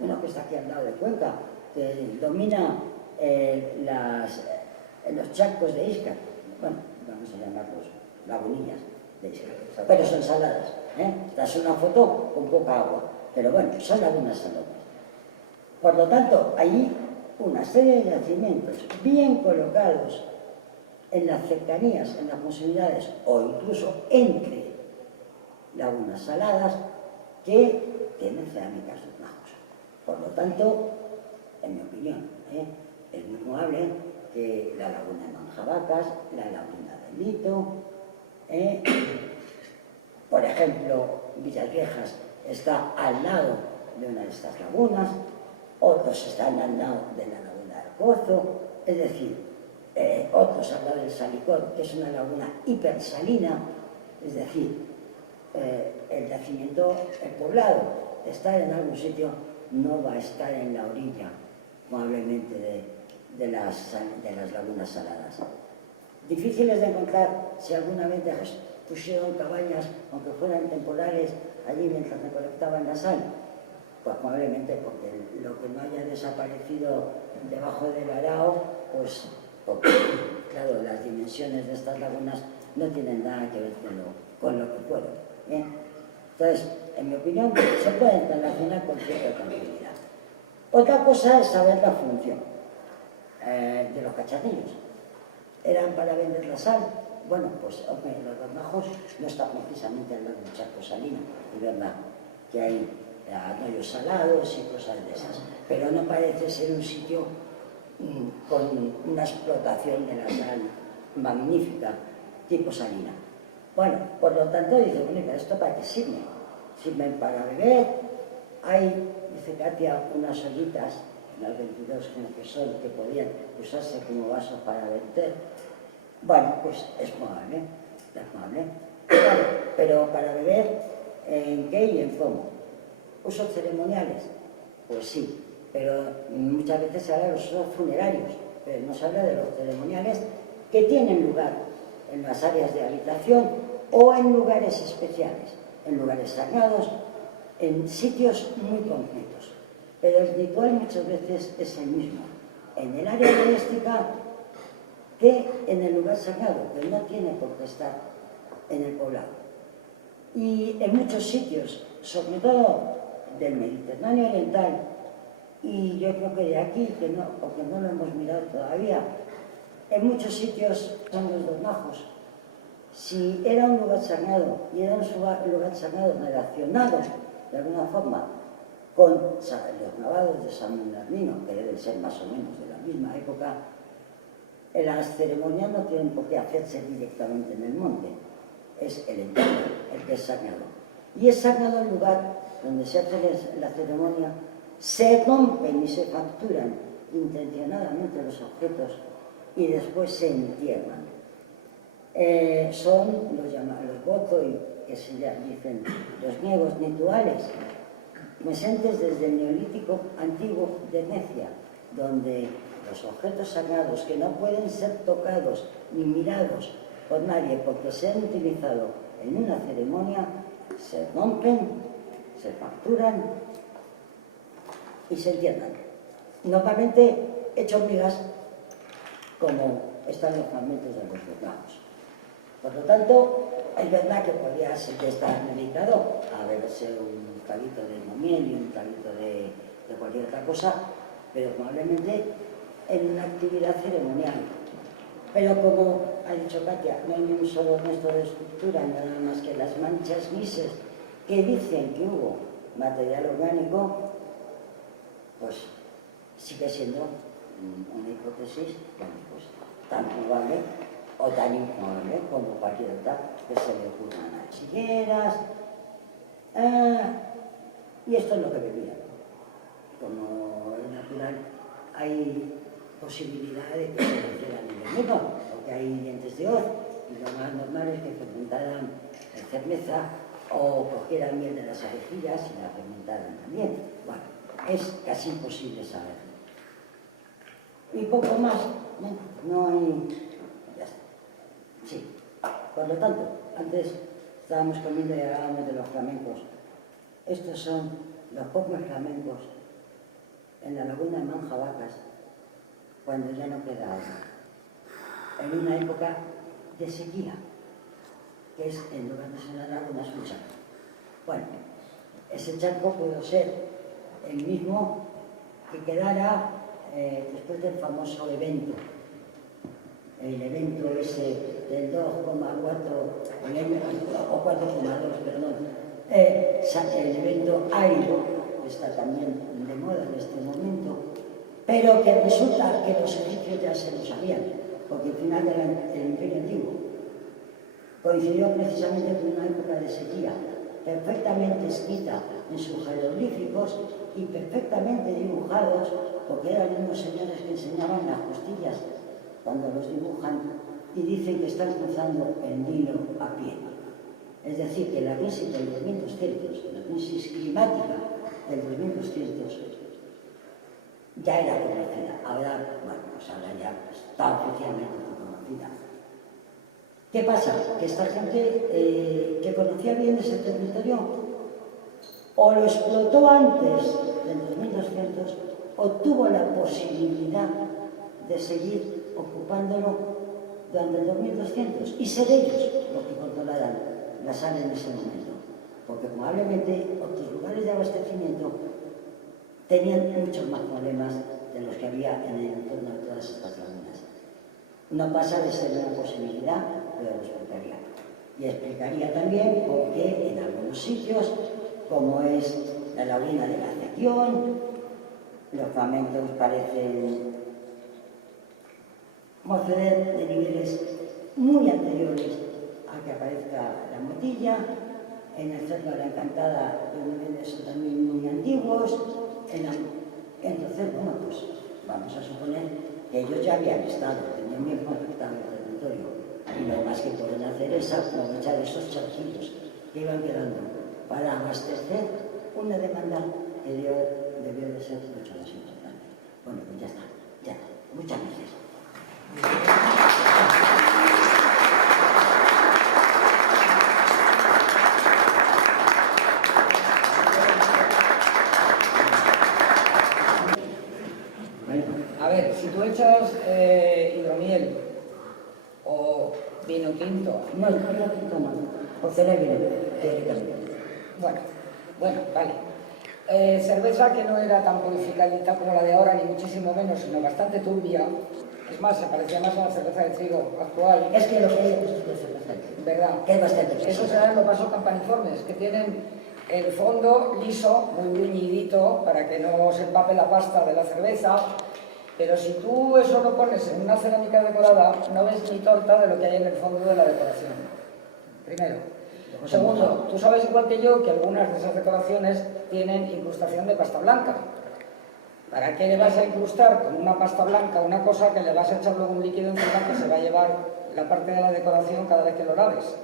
uno que está aquí al lado de Cuenca, que domina los charcos de Íscar, bueno, vamos a llamarlos lagunillas de Íscar, pero son saladas, Esta es una foto con poca agua, pero bueno, son lagunas salobres. Por lo tanto, hay una serie de yacimientos bien colocados en las cercanías, en las posibilidades o incluso entre lagunas saladas que tienen cerámicas de hornajos. Por lo tanto, en mi opinión, es muy probable que la laguna de Manjabacas, la laguna del Lito, por ejemplo, Villasviejas está al lado de una de estas lagunas, otros están al lado de la laguna del Pozo, es decir, otros al lado del Salicón, que es una laguna hipersalina, es decir, el yacimiento, el poblado, de estar en algún sitio, no va a estar en la orilla, probablemente, de las lagunas saladas. Difíciles de encontrar si alguna vez pusieron cabañas, aunque fueran temporales, allí mientras recolectaban la sal. Pues probablemente porque lo que no haya desaparecido debajo del arao, pues porque, claro, las dimensiones de estas lagunas no tienen nada que ver con lo que fueron. Entonces, en mi opinión, se pueden relacionar con cierta tranquilidad. Otra cosa es saber la función de los cacharrillos. ¿Eran para vender la sal? Bueno, pues hombre, los hornajos no están precisamente al lado del charco salino, es verdad que hay arroyos salados y cosas de esas, pero no parece ser un sitio con una explotación de la sal magnífica, tipo salina. Bueno, por lo tanto, dice, bueno, ¿pero esto para qué sirve? Sirven para beber. Hay, dice Katia, unas ollitas, unas 22 que son, que podían usarse como vasos para verter. Bueno, pues es probable, Bueno, pero para beber, ¿en qué y en cómo? ¿Usos ceremoniales? Pues sí, pero muchas veces se habla de los usos funerarios, pero no se habla de los ceremoniales que tienen lugar en las áreas de habitación o en lugares especiales, en lugares sagrados, en sitios muy concretos. Pero el ritual muchas veces es el mismo, en el área doméstica que en el lugar sagrado, que no tiene por qué estar en el poblado. Y en muchos sitios, sobre todo del Mediterráneo oriental, y yo creo que de aquí, porque no lo hemos mirado todavía, en muchos sitios son los hornajos. Si era un lugar sagrado, y era un lugar sagrado relacionado de alguna forma con los grabados de San Bernardino, que deben ser más o menos de la misma época, las ceremonias no tienen por qué hacerse directamente en el monte, es el entorno el que es sagrado. Y es sagrado el lugar donde se hace la ceremonia, se rompen y se capturan intencionadamente los objetos y después se entierran. Son los votos, que se dicen los griegos rituales, presentes desde el Neolítico antiguo de Grecia, donde los objetos sagrados que no pueden ser tocados ni mirados por nadie porque se han utilizado en una ceremonia, se rompen, se facturan y se entierran. Normalmente hechos migas, como están los fragmentos de los reclamos. Por lo tanto, es verdad que podría ser que estar dedicado a beberse un traguito de momiel y un traguito de cualquier otra cosa, pero probablemente en una actividad ceremonial. Pero como ha dicho Katia, no hay ni un solo resto de estructura, nada más que las manchas grises que dicen que hubo material orgánico, pues sigue siendo una hipótesis, bueno, pues, tan probable o tan improbable como cualquier otra que se le ocurra a las chilleras. Y esto es lo que bebía. Como es natural, hay posibilidad de que se hicieran en el mismo, porque hay dientes de hoz, y lo más normal es que fermentaran cerveza o cogieran miel de las abejillas y la fermentaran también. Bueno, es casi imposible saberlo. Y poco más, no hay... Ya está. Sí. Por lo tanto, antes estábamos comiendo y hablábamos de los flamencos. Estos son los pocos flamencos en la laguna de Manjabacas, cuando ya no queda agua, en una época de sequía, que es en lugar de ser una laguna, es un charco. Bueno, ese charco pudo ser el mismo que quedara después del famoso evento, el evento ese del 2,4 o 4,2, perdón, el evento árido, que está también de moda en este momento, pero que resulta que los egipcios ya se lo sabían, porque el final del Imperio Antiguo coincidió precisamente con una época de sequía, perfectamente escrita en sus jeroglíficos y perfectamente dibujados, porque eran unos señores que enseñaban las costillas cuando los dibujan y dicen que están cruzando el Nilo a pie. Es decir, que la crisis del 2200, la crisis climática del 2200, ya era conocida. Ahora, bueno, pues ahora ya está oficialmente conocida. ¿Qué pasa? Que esta gente que conocía bien ese territorio o lo explotó antes del 2200 o tuvo la posibilidad de seguir ocupándolo durante el 2200 y ser ellos los que controlaran la sal en ese momento, porque probablemente otros lugares de abastecimiento tenían muchos más problemas de los que había en el entorno de todas estas lagunas. No pasa de ser una posibilidad, pero lo explicaría. Y explicaría también por qué en algunos sitios, como es la laguna de la Acepción, los fragmentos parecen proceder de niveles muy anteriores a que aparezca la motilla. En el cerro de la Encantada los niveles son también muy antiguos. Entonces, bueno, pues vamos a suponer que ellos ya habían estado, tenían bien conectado el territorio, y lo más que pueden hacer es aprovechar esos charquillos que iban quedando para abastecer una demanda que debió de ser mucho más importante. Bueno, pues ya está, ya. Muchas gracias. A ver, si tú echas hidromiel o vino tinto... No, el vino tinto no, porque era vino, teóricamente. Bueno, vale. Cerveza que no era tan purificadita como la de ahora, ni muchísimo menos, sino bastante turbia. Es más, se parecía más a la cerveza de trigo actual. Es que lo que hay es de cerveza, ¿Verdad? que es bastante. Esos serán los vasos campaniformes, que tienen el fondo liso, muy bruñidito, para que no se empape la pasta de la cerveza. Pero si tú eso lo pones en una cerámica decorada, no ves ni torta de lo que hay en el fondo de la decoración. Primero. Segundo, tú sabes igual que yo que algunas de esas decoraciones tienen incrustación de pasta blanca. ¿Para qué le vas a incrustar con una pasta blanca una cosa que le vas a echar luego un líquido encima que se va a llevar la parte de la decoración cada vez que lo laves?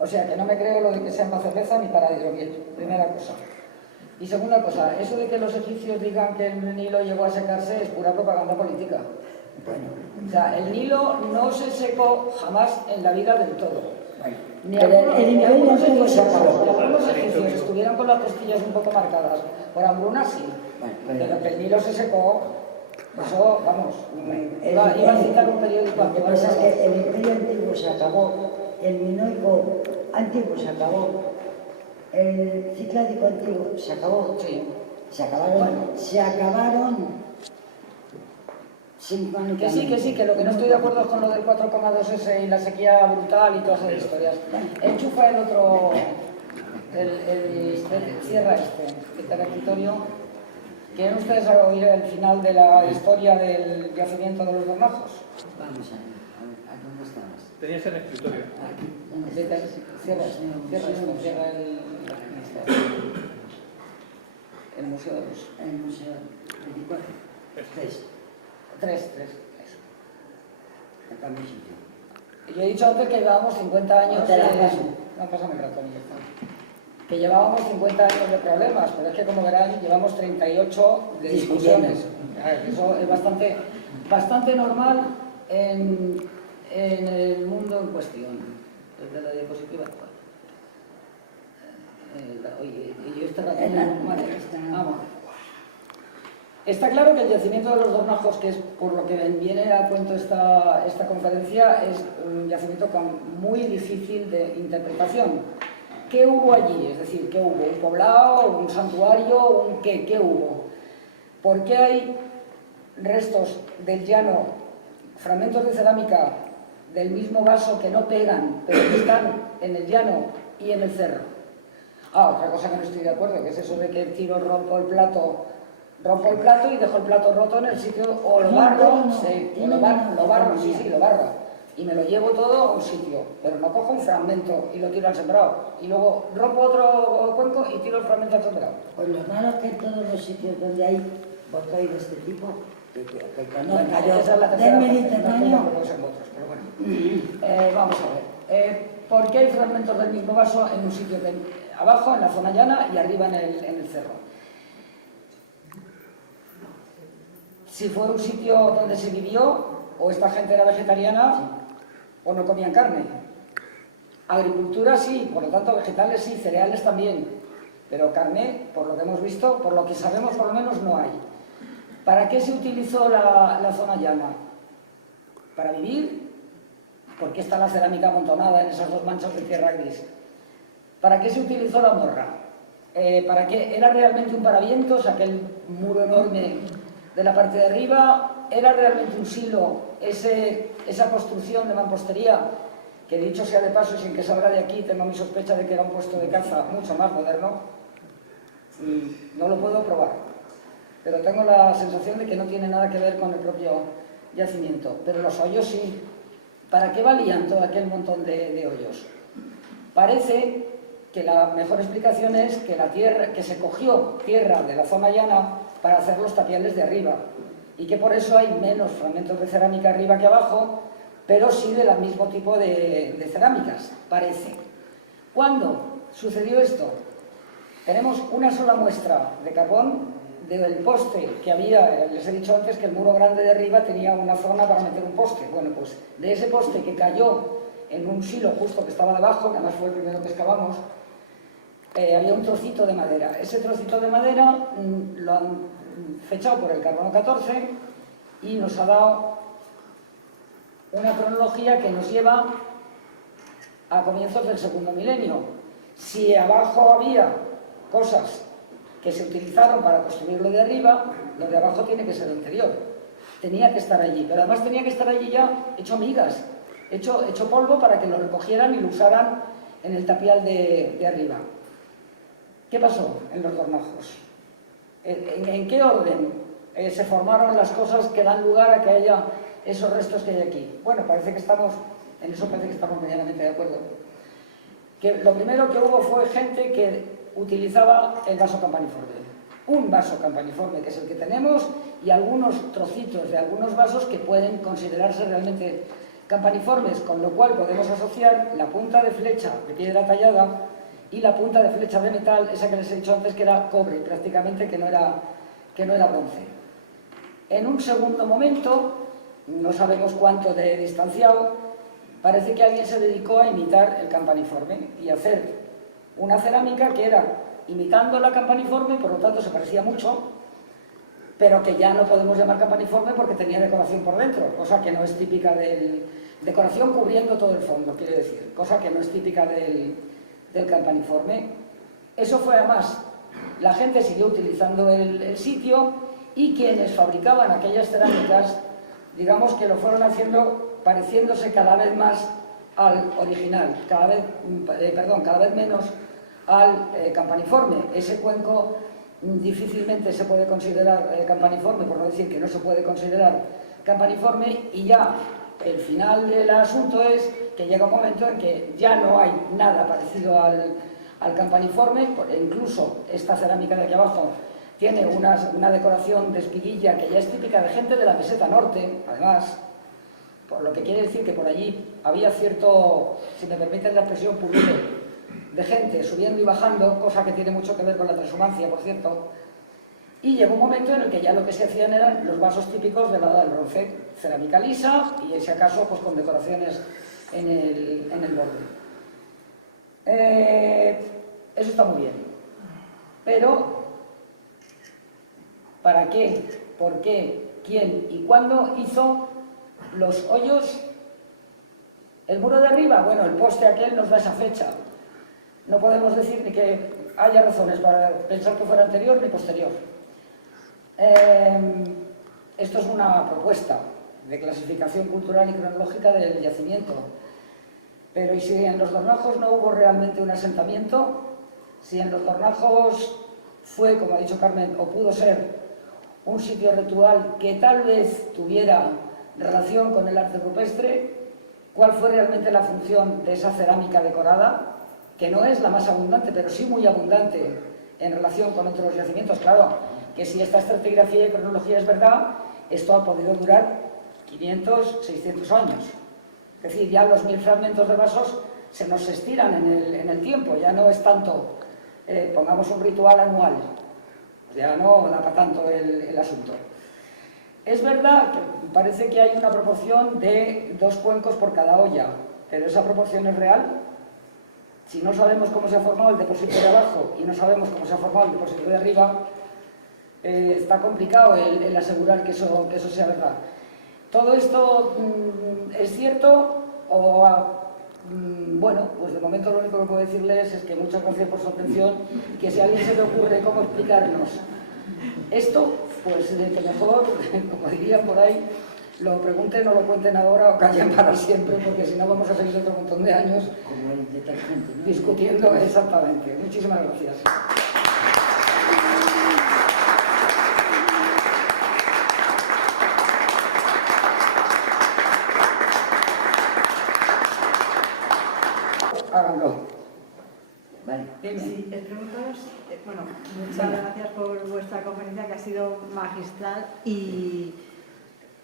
O sea, que no me creo lo de que sean para cerveza ni para hidromiel, primera cosa. Y segunda cosa, eso de que los egipcios digan que el Nilo llegó a secarse es pura propaganda política. Bueno, O sea, el Nilo no se secó jamás en la vida del todo. bueno. Ni Pero el imperio antiguo se acabó. algunos egipcios estuvieron con las costillas un poco marcadas por hambruna, sí. Pero que el Nilo se secó, eso, vamos, iba a citar un periódico Lo que pasa es que el imperio antiguo se acabó, el minoico antiguo se acabó, el cicládico antiguo se acabó. Sí. Se acabaron sincrónicamente. Que sí, que lo que no estoy de acuerdo es con lo del 4,2S y la sequía brutal y todas esas historias. Enchufa el otro, el cierra el territorio. ¿Quieren ustedes oír el final de la historia del yacimiento de los Dornajos? Vamos a ver, ¿a dónde estamos? Tenías el escritorio. Aquí. ¿Dónde Cierra estás? el Museo de los... El museo 24. Tres. Acá en mi sitio. Yo he dicho antes que llevábamos 50 años No te la paso. No, pásame el ratón y ya está. Que llevábamos 50 años de problemas, pero es que como verán llevamos 38 de discusiones. Eso es bastante normal en el mundo en cuestión. El de la diapositiva actual. Oye, y yo este ratón... Vale, vamos. Está claro que el yacimiento de los Dornajos, que es por lo que viene a cuento esta conferencia, es un yacimiento muy difícil de interpretación. ¿Qué hubo allí? Es decir, ¿qué hubo? ¿Un poblado? ¿Un santuario? ¿Qué hubo? ¿Por qué hay restos del llano, fragmentos de cerámica del mismo vaso que no pegan, pero que están en el llano y en el cerro? Otra cosa que no estoy de acuerdo, que es eso de que tiro, rompo el plato y dejo el plato roto en el sitio, o lo barro, lo barro, y me lo llevo todo a un sitio, pero no cojo un fragmento y lo tiro al sembrado, y luego rompo otro cuenco y tiro el fragmento al sembrado. Pues lo malo es que en todos los sitios donde hay botoy de este tipo, que conozca yo Esa es la del tercera Mediterráneo, parte, no son otros, pero bueno. Vamos a ver. ¿Por qué hay fragmentos del mismo vaso en un sitio abajo, en la zona llana, y arriba en el cerro? Si fue un sitio donde se vivió, o esta gente era vegetariana, o no comían carne. Agricultura sí, por lo tanto vegetales sí, cereales también, pero carne, por lo que hemos visto, por lo que sabemos por lo menos, no hay. ¿Para qué se utilizó la zona llana? ¿Para vivir? ¿Por qué está la cerámica amontonada en esas dos manchas de tierra gris? ¿Para qué se utilizó la morra? ¿Para qué? ¿Era realmente un paravientos, aquel muro enorme de la parte de arriba? ¿Era realmente un silo, esa construcción de mampostería, que dicho sea de paso, sin que salga de aquí, tengo mi sospecha de que era un puesto de caza mucho más moderno? No lo puedo probar, pero tengo la sensación de que no tiene nada que ver con el propio yacimiento. Pero los hoyos sí. ¿Para qué valían todo aquel montón de hoyos? Parece que la mejor explicación es que se cogió tierra de la zona llana para hacer los tapiales de arriba, y que por eso hay menos fragmentos de cerámica arriba que abajo, pero sí del mismo tipo de cerámicas, parece. ¿Cuándo sucedió esto? Tenemos una sola muestra de carbón del poste que había. Les he dicho antes que el muro grande de arriba tenía una zona para meter un poste. Bueno, pues de ese poste que cayó en un silo justo que estaba debajo, que además fue el primero que excavamos, había un trocito de madera. Ese trocito de madera lo han fechado por el carbono 14 y nos ha dado una cronología que nos lleva a comienzos del segundo milenio. Si abajo había cosas que se utilizaron para construir lo de arriba, lo de abajo tiene que ser lo anterior. Tenía que estar allí, pero además tenía que estar allí ya hecho migas, hecho polvo para que lo recogieran y lo usaran en el tapial de arriba. ¿Qué pasó en los Dornajos? ¿En qué orden se formaron las cosas que dan lugar a que haya esos restos que hay aquí? Bueno, parece que estamos medianamente de acuerdo. Que lo primero que hubo fue gente que utilizaba el vaso campaniforme. Un vaso campaniforme, que es el que tenemos, y algunos trocitos de algunos vasos que pueden considerarse realmente campaniformes, con lo cual podemos asociar la punta de flecha de piedra tallada y la punta de flecha de metal, esa que les he dicho antes que era cobre, prácticamente que no era bronce. En un segundo momento, no sabemos cuánto de distanciado, parece que alguien se dedicó a imitar el campaniforme y hacer una cerámica que era imitando la campaniforme, por lo tanto se parecía mucho, pero que ya no podemos llamar campaniforme porque tenía decoración por dentro, cosa que no es típica del... decoración cubriendo todo el fondo, quiero decir, cosa que no es típica del campaniforme. Eso fue además, la gente siguió utilizando el sitio y quienes fabricaban aquellas cerámicas, digamos que lo fueron haciendo pareciéndose cada vez más al original, cada vez menos al campaniforme. Ese cuenco difícilmente se puede considerar campaniforme, por no decir que no se puede considerar campaniforme, y ya el final del asunto es que llega un momento en que ya no hay nada parecido al campaniforme, incluso esta cerámica de aquí abajo tiene una decoración de espiguilla que ya es típica de gente de la meseta norte, además, por lo que quiere decir que por allí había cierto, si me permiten la expresión, purule de gente subiendo y bajando, cosa que tiene mucho que ver con la transhumancia, por cierto, y llegó un momento en el que ya lo que se hacían eran los vasos típicos de la edad del bronce, cerámica lisa y, si acaso, pues con decoraciones en el borde. Eso está muy bien, pero ¿para qué? ¿Por qué? ¿Quién y cuándo hizo los hoyos? ¿El muro de arriba? Bueno, el poste aquel nos da esa fecha. No podemos decir ni que haya razones para pensar que fuera anterior ni posterior. Esto es una propuesta de clasificación cultural y cronológica del yacimiento. Pero ¿y si en los Dornajos no hubo realmente un asentamiento? Si en los Dornajos fue, como ha dicho Carmen, o pudo ser un sitio ritual que tal vez tuviera relación con el arte rupestre, ¿cuál fue realmente la función de esa cerámica decorada? Que no es la más abundante, pero sí muy abundante en relación con otros yacimientos. Claro, que si esta estratigrafía y cronología es verdad, esto ha podido durar 500, 600 años. Es decir, ya los 1000 fragmentos de vasos se nos estiran en el tiempo, ya no es tanto, pongamos un ritual anual, ya no da para tanto el asunto. Es verdad que parece que hay una proporción de 2 cuencos por cada olla, pero esa proporción es real. Si no sabemos cómo se ha formado el depósito de abajo y no sabemos cómo se ha formado el depósito de arriba, está complicado el asegurar que eso sea verdad. ¿Todo esto es cierto? Bueno, pues de momento lo único que puedo decirles es que muchas gracias por su atención, que si a alguien se le ocurre cómo explicarnos esto, pues que mejor, como dirían por ahí, lo pregunten o lo cuenten ahora o callen para siempre, porque si no vamos a seguir otro montón de años discutiendo exactamente. Muchísimas gracias. Háganlo. Vale. Sí, preguntaros, bueno, muchas gracias por vuestra conferencia, que ha sido magistral, y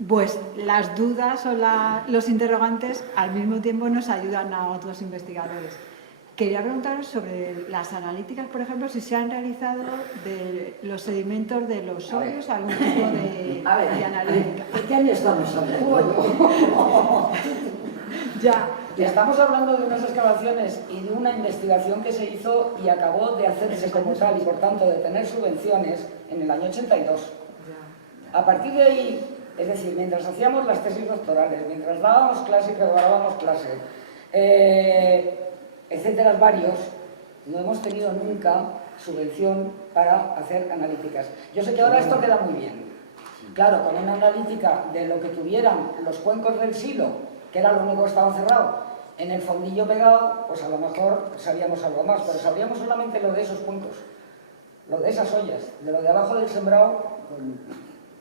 pues las dudas o los interrogantes al mismo tiempo nos ayudan a otros investigadores. Quería preguntaros sobre las analíticas, por ejemplo, si se han realizado de los sedimentos de los hoyos algún tipo de analítica. ¿De qué año estamos hablando? Ya. Estamos hablando de unas excavaciones y de una investigación que se hizo y acabó de hacerse como tal y por tanto de tener subvenciones en el año 82. A partir de ahí, es decir, mientras hacíamos las tesis doctorales, mientras dábamos clase y preparábamos clase, etcétera, varios, no hemos tenido nunca subvención para hacer analíticas. Yo sé que ahora esto queda muy bien. Claro, con una analítica de lo que tuvieran los cuencos del silo, que era lo único que estaba cerrado, en el fondillo pegado, pues a lo mejor sabíamos algo más, pero sabríamos solamente lo de esos cuencos, lo de esas ollas. De lo de abajo del sembrado,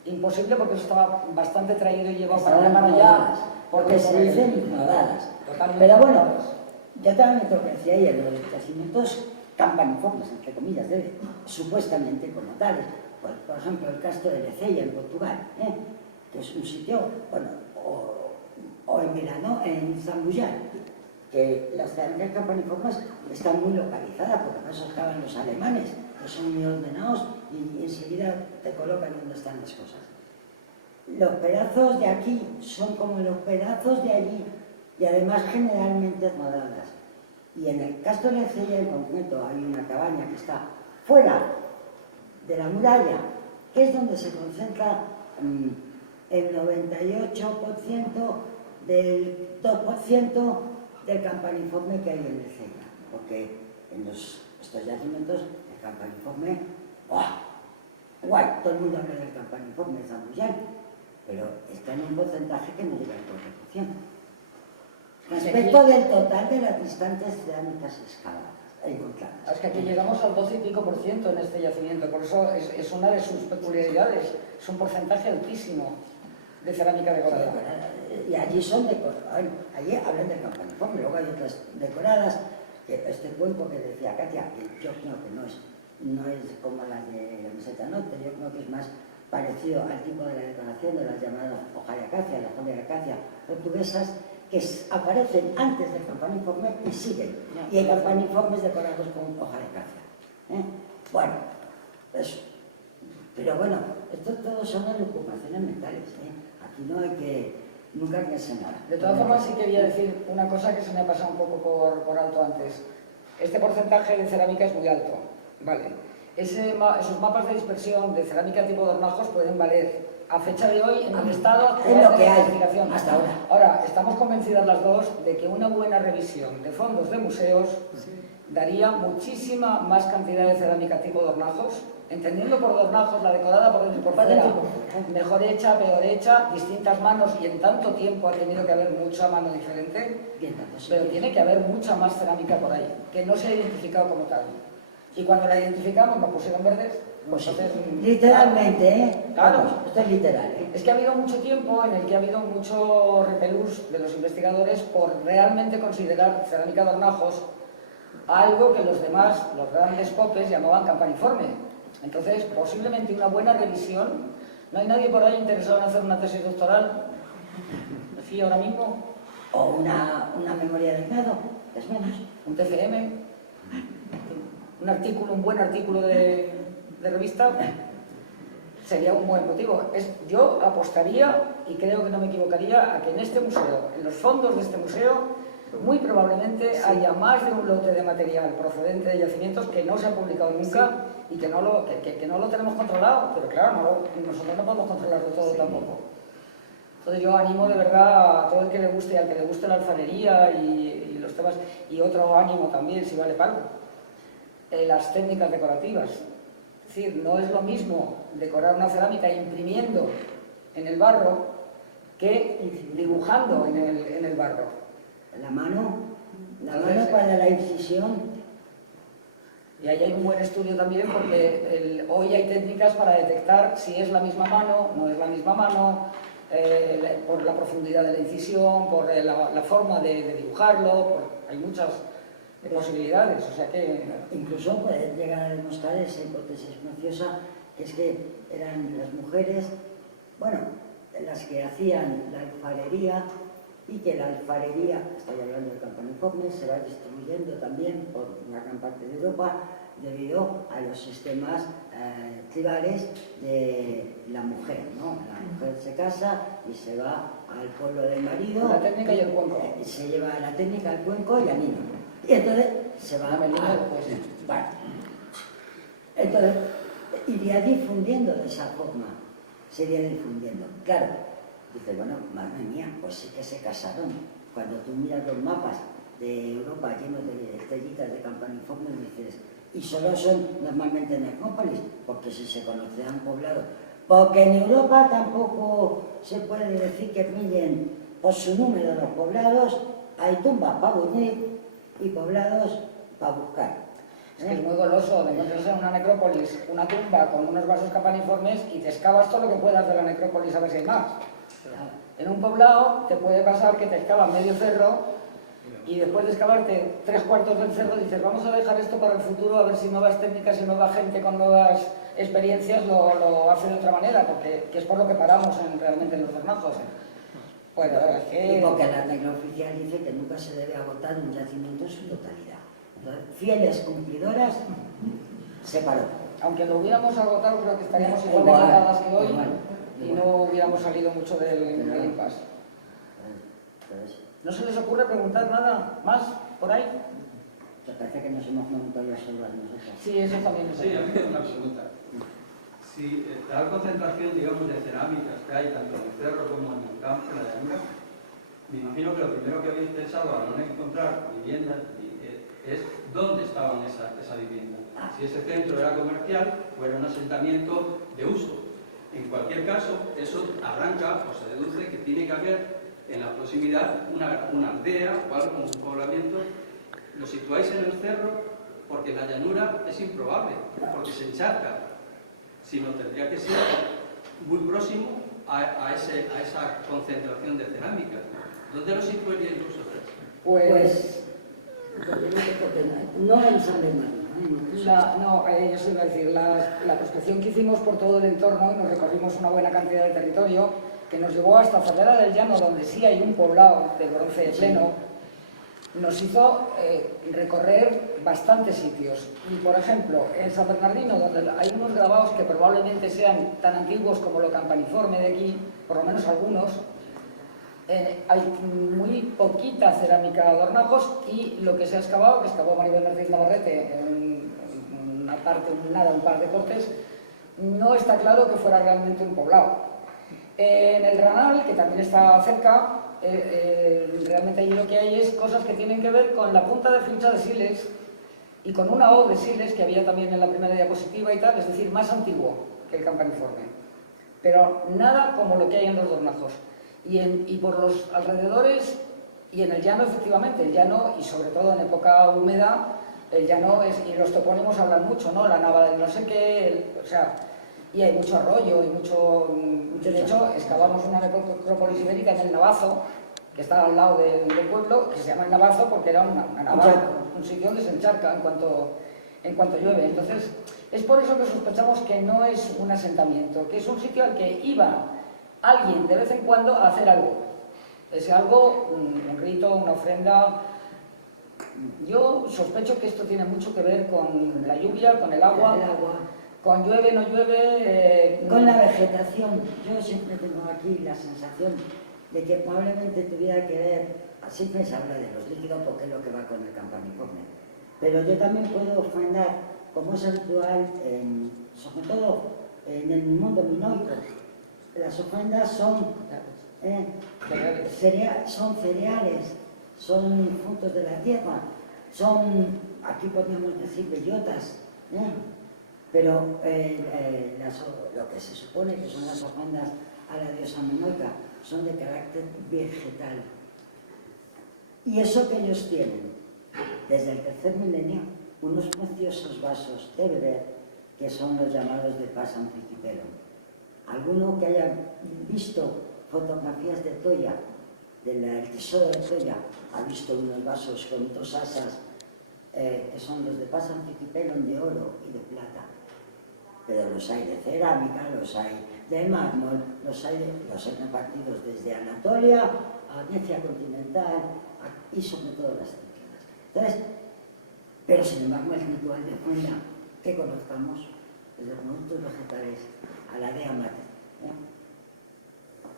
imposible, porque eso estaba bastante traído y llevado para la mano ya. Porque se dicen ignoradas. Totalmente. Pero bueno, ya también me toca decir ahí, los yacimientos campaniformes, entre comillas, supuestamente como tales. Por ejemplo, el castro de Lecella, en Portugal, que es un sitio, bueno, o en verano en Zambuyán, que las cerámicas campaniformes están muy localizadas, porque por eso acaban los alemanes, que son muy ordenados y enseguida te colocan donde están las cosas. Los pedazos de aquí son como los pedazos de allí, y además generalmente rodadas. Y en el Castro de Cella en concreto hay una cabaña que está fuera de la muralla, que es donde se concentra el 98% del 2% del campaniforme que hay en el Cella, porque en estos yacimientos el campaniforme, guay, todo el mundo habla del campaniforme de Zambuyán, pero está en un porcentaje que no llega al 4%. Respecto del total de las distantes cerámicas excavadas, encontradas. Es que aquí llegamos al 12 y pico por ciento en este yacimiento, por eso es una de sus peculiaridades, es un porcentaje altísimo de cerámica decorada. Y allí son decoradas, allí hablan del campaniforme, luego hay otras decoradas, que este cuenco que decía Katia, que yo creo que no es como la de la meseta norte, yo creo que es más parecido al tipo de la decoración de las llamadas hoja de acacia, las hojas de acacia portuguesas, que aparecen antes del campaniforme y siguen. Y hay campaniformes decorados con hoja de acacia. Bueno, eso. Pero bueno, esto todo son ocupaciones mentales. Aquí no hay que, nunca hay que enseñar. De todas formas, sí quería decir una cosa que se me ha pasado un poco por alto antes. Este porcentaje de cerámica es muy alto, ¿vale? Esos mapas de dispersión de cerámica tipo de hornajos pueden valer a fecha de hoy en el estado es lo que hay investigación hasta ahora. Ahora, estamos convencidas las dos de que una buena revisión de fondos de museos daría muchísima más cantidad de cerámica tipo de hornajos, entendiendo por hornajos la decorada por dentro y por fuera, mejor hecha, peor hecha, distintas manos, y en tanto tiempo ha tenido que haber mucha mano diferente, pero tiene que haber mucha más cerámica por ahí, que no se ha identificado como tal. Y cuando la identificamos nos pusieron verdes, pues entonces... Literalmente, Claro. Esto es literal, Es que ha habido mucho tiempo en el que ha habido mucho repelús de los investigadores por realmente considerar cerámica de hornajos algo que los demás, los grandes popes, llamaban campaniforme. Entonces, posiblemente una buena revisión. ¿No hay nadie por ahí interesado en hacer una tesis doctoral? ¿Sí, ahora mismo? o una memoria de grado, es menos. Un TCM, un buen artículo de revista, sería un buen motivo. Yo apostaría, y creo que no me equivocaría, a que en este museo, en los fondos de este museo, muy probablemente haya más de un lote de material procedente de yacimientos que no se ha publicado nunca y que no lo tenemos controlado, pero claro, nosotros no podemos controlarlo todo tampoco. Entonces yo animo de verdad a todo el que le guste, al que le guste la alfarería y los temas, y otro ánimo también, si vale para algo, las técnicas decorativas. Es decir, no es lo mismo decorar una cerámica imprimiendo en el barro que dibujando en el barro. La mano para la incisión. Y ahí hay un buen estudio también porque hoy hay técnicas para detectar si es la misma mano, no es la misma mano, por la profundidad de la incisión, por la forma de dibujarlo, hay muchas posibilidades, o sea que... Incluso puede llegar a demostrar esa hipótesis preciosa, que es que eran las mujeres, bueno, las que hacían la alfarería, y que la alfarería, estoy hablando de campaniformes, se va distribuyendo también por una gran parte de Europa debido a los sistemas tribales de la mujer, ¿no? La mujer se casa y se va al pueblo del marido. La técnica y el cuenco. Se lleva la técnica, el cuenco y al niño. Y entonces se va Melina, pues, bueno. Entonces, iría difundiendo de esa forma, se iría difundiendo. Claro, dice, bueno, madre mía, pues sí que se casaron. Cuando tú miras los mapas de Europa llenos de estrellitas de campaniformes, dices, y solo son normalmente necrópolis, porque si se conocían poblados. Porque en Europa tampoco se puede decir que pillen por su número los poblados, hay tumbas para buñir y poblados para buscar. Es que es muy goloso de encontrarse en una necrópolis, una tumba con unos vasos campaniformes y te excavas todo lo que puedas de la necrópolis a ver si hay más. En un poblado te puede pasar que te excavas medio cerro y después de excavarte 3/4 del cerro dices, vamos a dejar esto para el futuro, a ver si nuevas técnicas y nueva gente con nuevas experiencias lo hace de otra manera, porque es por lo que paramos realmente en los hornajos. Bueno, es que... Y porque la regla oficial dice que nunca se debe agotar un yacimiento en su totalidad. Entonces, fieles cumplidoras, se paró. Aunque lo hubiéramos agotado, creo que estaríamos igual de Igual, agotadas que hoy igual. y no hubiéramos salido mucho del impasse. Entonces, ¿No se les ocurre preguntar nada más por ahí? me parece que nos hemos montado ya solas nosotros. Sí, eso también es. Sí, a mí me una pregunta. Si la concentración, digamos, de cerámicas que hay tanto en el cerro como en el campo, en la llanura, me imagino que lo primero que habéis pensado al no encontrar viviendas es dónde estaban esa vivienda. Si ese centro era comercial o era un asentamiento de uso. En cualquier caso, eso arranca o se deduce que tiene que haber en la proximidad una aldea o algo como un poblamiento. Lo situáis en el cerro porque en la llanura es improbable, porque se encharca, sino tendría que ser muy próximo a esa concentración de cerámicas. ¿Dónde lo situaríais vosotros? Pues no en San Bernardo. yo os iba a decir, la prospección que hicimos por todo el entorno, y nos recorrimos una buena cantidad de territorio, que nos llevó hasta Cervera del Llano, donde sí hay un poblado de bronce pleno, nos hizo recorrer bastantes sitios. Y, por ejemplo, en San Bernardino, donde hay unos grabados que probablemente sean tan antiguos como lo campaniforme de aquí, por lo menos algunos, hay muy poquita cerámica de hornajos, y lo que se ha excavado, que excavó Maribel Mercedes Navarrete en una parte, un par de cortes, no está claro que fuera realmente un poblado. En el Ranal, que también está cerca, realmente allí lo que hay es cosas que tienen que ver con la punta de flecha de Siles y con una O de Siles que había también en la primera diapositiva y tal, es decir, más antiguo que el campaniforme. Pero nada como lo que hay en los hornajos. Y por los alrededores, y en el llano efectivamente, el llano, y sobre todo en época húmeda, el llano y los topónimos hablan mucho, ¿no? La nava del no sé qué, o sea, y hay mucho arroyo y mucho... De hecho, excavamos una necrópolis ibérica en el Navazo, que está al lado del pueblo, que se llama el Navazo porque era una nava, un sitio donde se encharca en cuanto llueve. Entonces, es por eso que sospechamos que no es un asentamiento, que es un sitio al que iba alguien de vez en cuando a hacer algo. Ese algo, un rito, una ofrenda. Yo sospecho que esto tiene mucho que ver con la lluvia, con el agua, con llueve, no llueve... Con la vegetación. Yo siempre tengo aquí la sensación de que probablemente tuviera que ver, siempre se habla de los líquidos porque es lo que va con el campaniforme, pero yo también puedo ofrendar, como es habitual, sobre todo en el mundo minoico. Las ofrendas son cereales, son frutos de la tierra, son, aquí podríamos decir, bellotas, pero lo que se supone que son las ofrendas a la diosa minoica son de carácter vegetal. Y eso que ellos tienen, desde el tercer milenio, unos preciosos vasos de beber que son los llamados de Paz Amphictypelon. Alguno que haya visto fotografías de Toya, del tesoro de Toya, ha visto unos vasos con dos asas que son los de Paz Amphictypelon de oro y de plata. Pero los hay de cerámica, los hay de mármol, los hay repartidos desde Anatolia a Grecia continental y sobre todo las Cícladas. Entonces, pero sin embargo el ritual de ofrenda que conozcamos, desde los productos vegetales a la dea mater,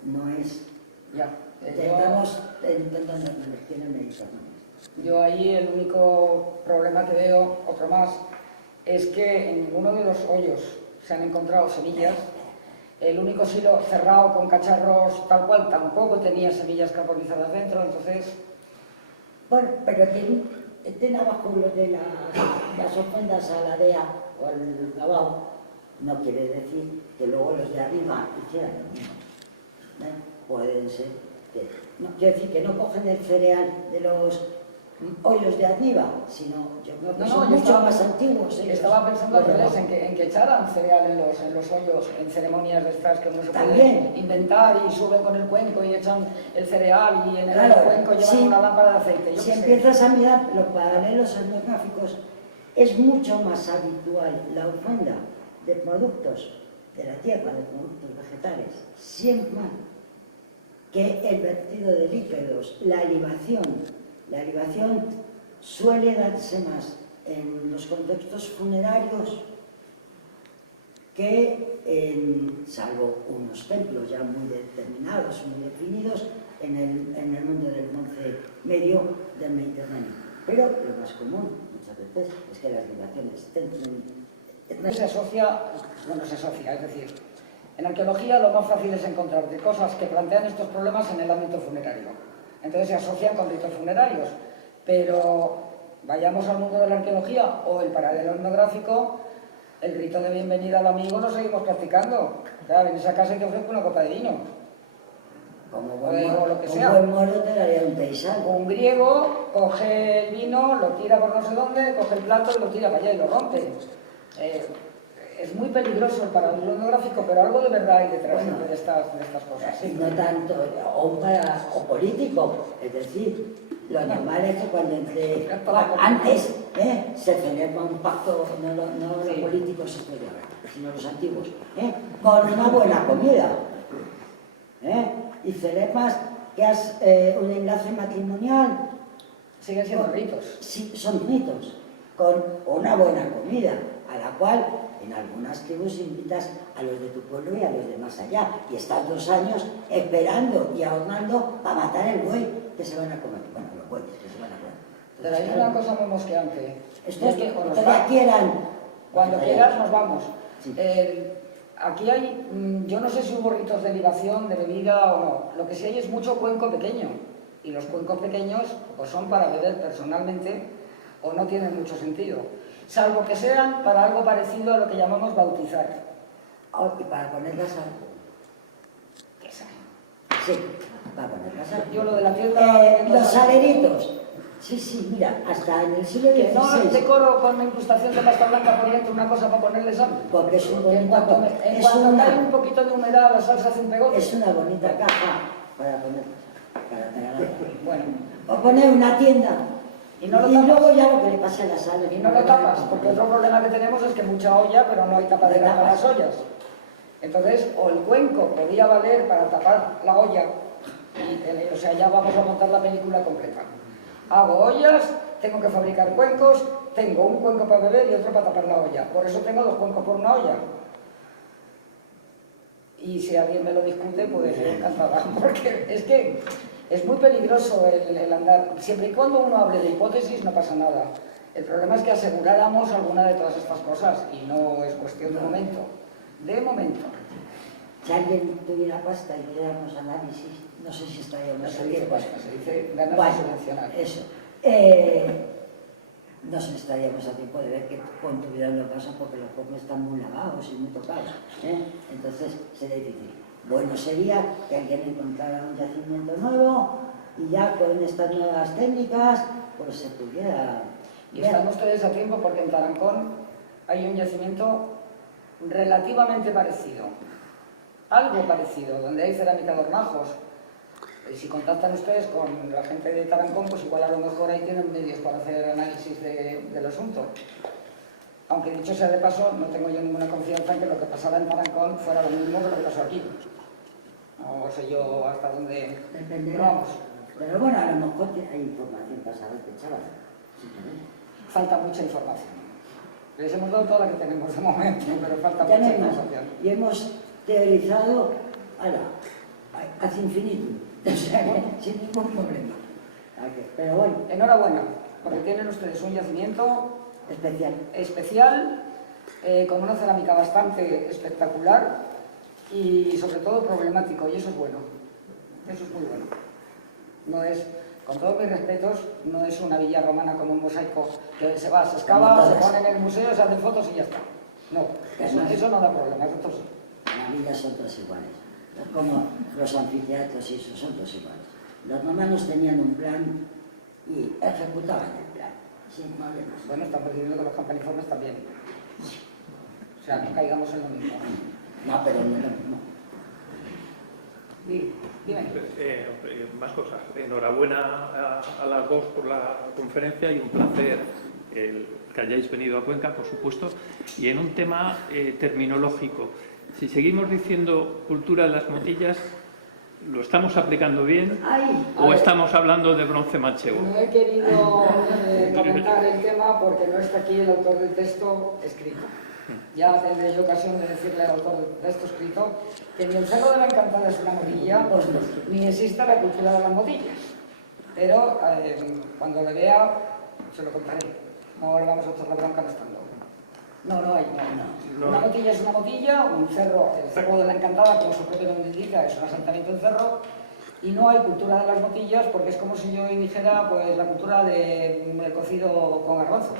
no es... Intentamos en el Mediterráneo. Yo ahí el único problema que veo, otro más, es que en ninguno de los hoyos se han encontrado semillas. El único silo cerrado con cacharros tal cual tampoco tenía semillas carbonizadas dentro, entonces... Bueno, pero estén abajo los de las ofrendas a la DEA o al lavado, no quiere decir que luego los de arriba hicieran lo mismo. Pueden ser que... No, quiero decir que no cogen el cereal de los hoyos de arriba, sino yo creo que son mucho más antiguos. Estaba pensando al revés, en que echaran cereal en los hoyos, en ceremonias de estas que uno se puede inventar y suben con el cuenco y echan el cereal y en el cuenco llevan una lámpara de aceite. Si empiezas a mirar los paralelos etnográficos, es mucho más habitual la ofrenda de productos de la tierra, de productos vegetales, siempre que el vertido de líquidos, la libación suele darse más en los contextos funerarios que salvo unos templos ya muy determinados, muy definidos, en el mundo del Monte Medio del Mediterráneo. Pero lo más común, muchas veces, es que las libaciones se asocia, es decir, en arqueología lo más fácil es encontrar de cosas que plantean estos problemas en el ámbito funerario. Entonces se asocian con ritos funerarios, pero vayamos al mundo de la arqueología o el paralelo etnográfico, el rito de bienvenida al amigo lo seguimos practicando. Claro, en esa casa y te ofrezco una copa de vino. Como O lo que sea. buen moro te daría un paisano. Un griego coge el vino, lo tira por no sé dónde, coge el plato y lo tira para allá y lo rompe. Es muy peligroso el paralelo etnográfico, pero algo de verdad hay detrás de estas cosas. Sí. No tanto, o político, es decir, lo normal es que cuando antes se celebra un pacto, no los políticos se celebran, sino los antiguos, con una buena comida. Y celebras que has un enlace matrimonial. Siguen siendo ritos. Sí, son ritos, con una buena comida, a la cual en algunas tribus invitas a los de tu pueblo y a los de más allá, y estás 2 años esperando y ahorrando para matar el buey que se van a comer. Bueno, los bueyes que se van a comer. Pero hay una cosa muy mosqueante. Esto es que ustedes quieran. Cuando quieras nos vamos. Sí. Aquí hay, yo no sé si hubo ritos de libación, de bebida o no. Lo que sí hay es mucho cuenco pequeño. Y los cuencos pequeños o son para beber personalmente o no tienen mucho sentido. Salvo que sean para algo parecido a lo que llamamos bautizar. Y para poner la sal. ¿Qué sal? Sí, para poner la sal. Yo lo de la piedra... Los saleritos. Sí, mira, hasta en el siglo Que no XVI. decoro con la incrustación de pasta blanca por dentro una cosa para ponerle sal. Porque es un En bonito cuanto cae un poquito de humedad, la salsa hace un pegote. Es una bonita caja para poner, para regalar. Bueno, O poner una tienda. Y no lo luego ya lo que le pasa a la sal. y no lo tapas, porque otro problema que tenemos es que mucha olla, pero no hay tapadera para las ollas. Entonces, o el cuenco podía valer para tapar la olla, o sea, ya vamos a montar la película completa. Hago ollas, tengo que fabricar cuencos, tengo un cuenco para beber y otro para tapar la olla. Por eso tengo 2 cuencos por una olla. Y si alguien me lo discute, pues encantada, porque es que es muy peligroso el andar. Siempre y cuando uno hable de hipótesis no pasa nada. El problema es que aseguráramos alguna de todas estas cosas y no es cuestión de momento. De momento. Si alguien tuviera pasta y hiciéramos análisis, no sé si estaríamos... No se dice pasta, se dice ganas de subvencionar. Eso. No sé si estaríamos a tiempo de ver que con tu vida lo pasa porque los pozos están muy lavados y muy tocados. Entonces sería difícil. Bueno sería que alguien encontrara un yacimiento nuevo y ya con estas nuevas técnicas pues se pudiera... Y están ustedes a tiempo porque en Tarancón hay un yacimiento relativamente parecido. Algo parecido, donde hay cerámica de hornajos. Y si contactan ustedes con la gente de Tarancón, pues igual a lo mejor ahí tienen medios para hacer análisis del asunto. Aunque dicho sea de paso, no tengo yo ninguna confianza en que lo que pasara en Tarancón fuera lo mismo que lo que pasó aquí. No sé yo hasta dónde... Dependerá. Vamos. Pero bueno, a lo mejor hay información para saber qué chaval. Falta mucha información. Les hemos dado toda la que tenemos de momento, pero falta Ya no mucha hay más. información. Y hemos teorizado hacia infinito, o sea, sin ningún problema. Pero bueno, Enhorabuena, porque tienen ustedes un yacimiento especial, con una cerámica bastante espectacular y sobre todo problemático, y eso es bueno. Eso es muy bueno. No es, con todos mis respetos, no es una villa romana con un mosaico que se va, se excava, se pone en el museo, se hacen fotos y ya está. No, eso no da problemas, esto sí. las villas son todas iguales. Es como los anfiteatros y eso, son todos iguales. Los romanos tenían un plan y ejecutaban el plan, sin problemas. Bueno, estamos diciendo que los campaniformes también. O sea, no caigamos en lo mismo. No, pero no es lo mismo. Dime. Más cosas. Enhorabuena a las dos por la conferencia y un placer que hayáis venido a Cuenca, por supuesto. Y en un tema terminológico, si seguimos diciendo cultura de las motillas, ¿Lo estamos aplicando bien Ay, o estamos hablando de bronce manchego? No he querido comentar el tema porque no está aquí el autor del texto escrito. Ya tendré yo ocasión de decirle al autor del texto escrito que ni el Cerro de la Encantada es una motilla, ni existe la cultura de las motillas. Pero cuando le vea, se lo contaré. No le vamos a echar la bronca no estando. No hay. Una motilla es una motilla, un cerro, el Cerro de la Encantada, como su propio nombre indica, es un asentamiento del cerro, y no hay cultura de las motillas porque es como si yo dijera pues, la cultura del cocido con garbanzos.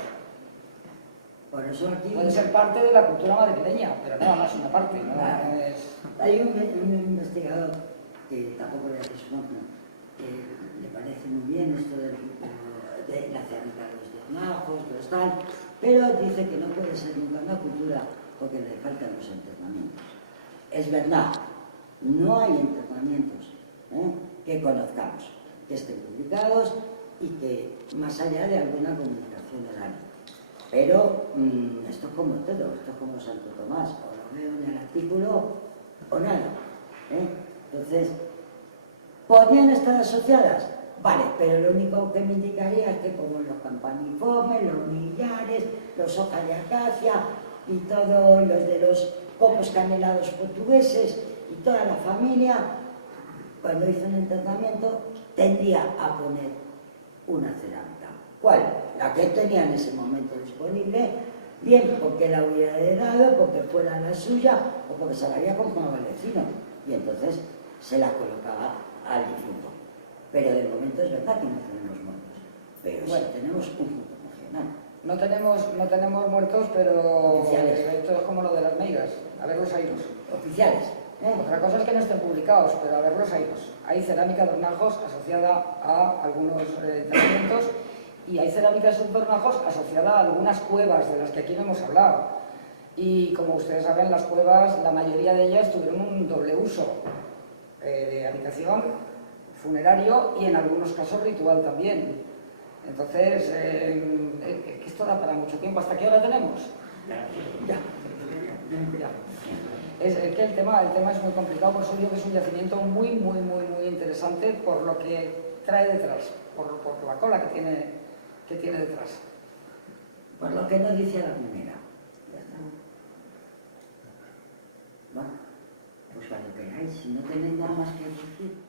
por eso aquí Puede ser parte de la cultura madrileña, pero nada más una parte, no es... hay un investigador que tampoco le hace su nombre, que le parece muy bien esto de la cerámica de los hornajos, de los tal, pero dice que no puede ser nunca una cultura porque le faltan los entrenamientos. Es verdad, no hay entrenamientos que conozcamos, que estén publicados y que más allá de alguna comunicación oral. Pero esto es como todo, esto es como Santo Tomás, o lo veo en el artículo o nada. Entonces, ¿podrían estar asociadas? Vale, pero lo único que me indicaría es que como los campaniformes, los millares, los hojas de acacia y todos los de los copos canelados portugueses y toda la familia, cuando hizo un entrenamiento, tendría a poner una cerámica. ¿Cuál? La que tenía en ese momento disponible, bien porque la hubiera heredado, porque fuera la suya o porque se la había comprado al vecino. Y entonces se la colocaba al difunto. Pero de momento es verdad que no tenemos muertos, pero bueno, sí tenemos un punto emocional. No tenemos muertos, pero Oficiales. esto es como lo de las meigas, a ver los airos. Oficiales. Otra cosa es que no estén publicados, pero a ver los airos. Hay cerámica de hornajos asociada a algunos entrenamientos y hay cerámica de hornajos asociada a algunas cuevas de las que aquí no hemos hablado. Y como ustedes saben, las cuevas, la mayoría de ellas tuvieron un doble uso de habitación, funerario y en algunos casos ritual también. Entonces, esto da para mucho tiempo. ¿Hasta qué hora tenemos? Ya. Es que el tema es muy complicado, por eso digo que es un yacimiento muy interesante por lo que trae detrás, por la cola que tiene detrás. Por lo que no dice la primera. Ya está. Bueno, pues cuando queráis, si no tenéis nada más que decir.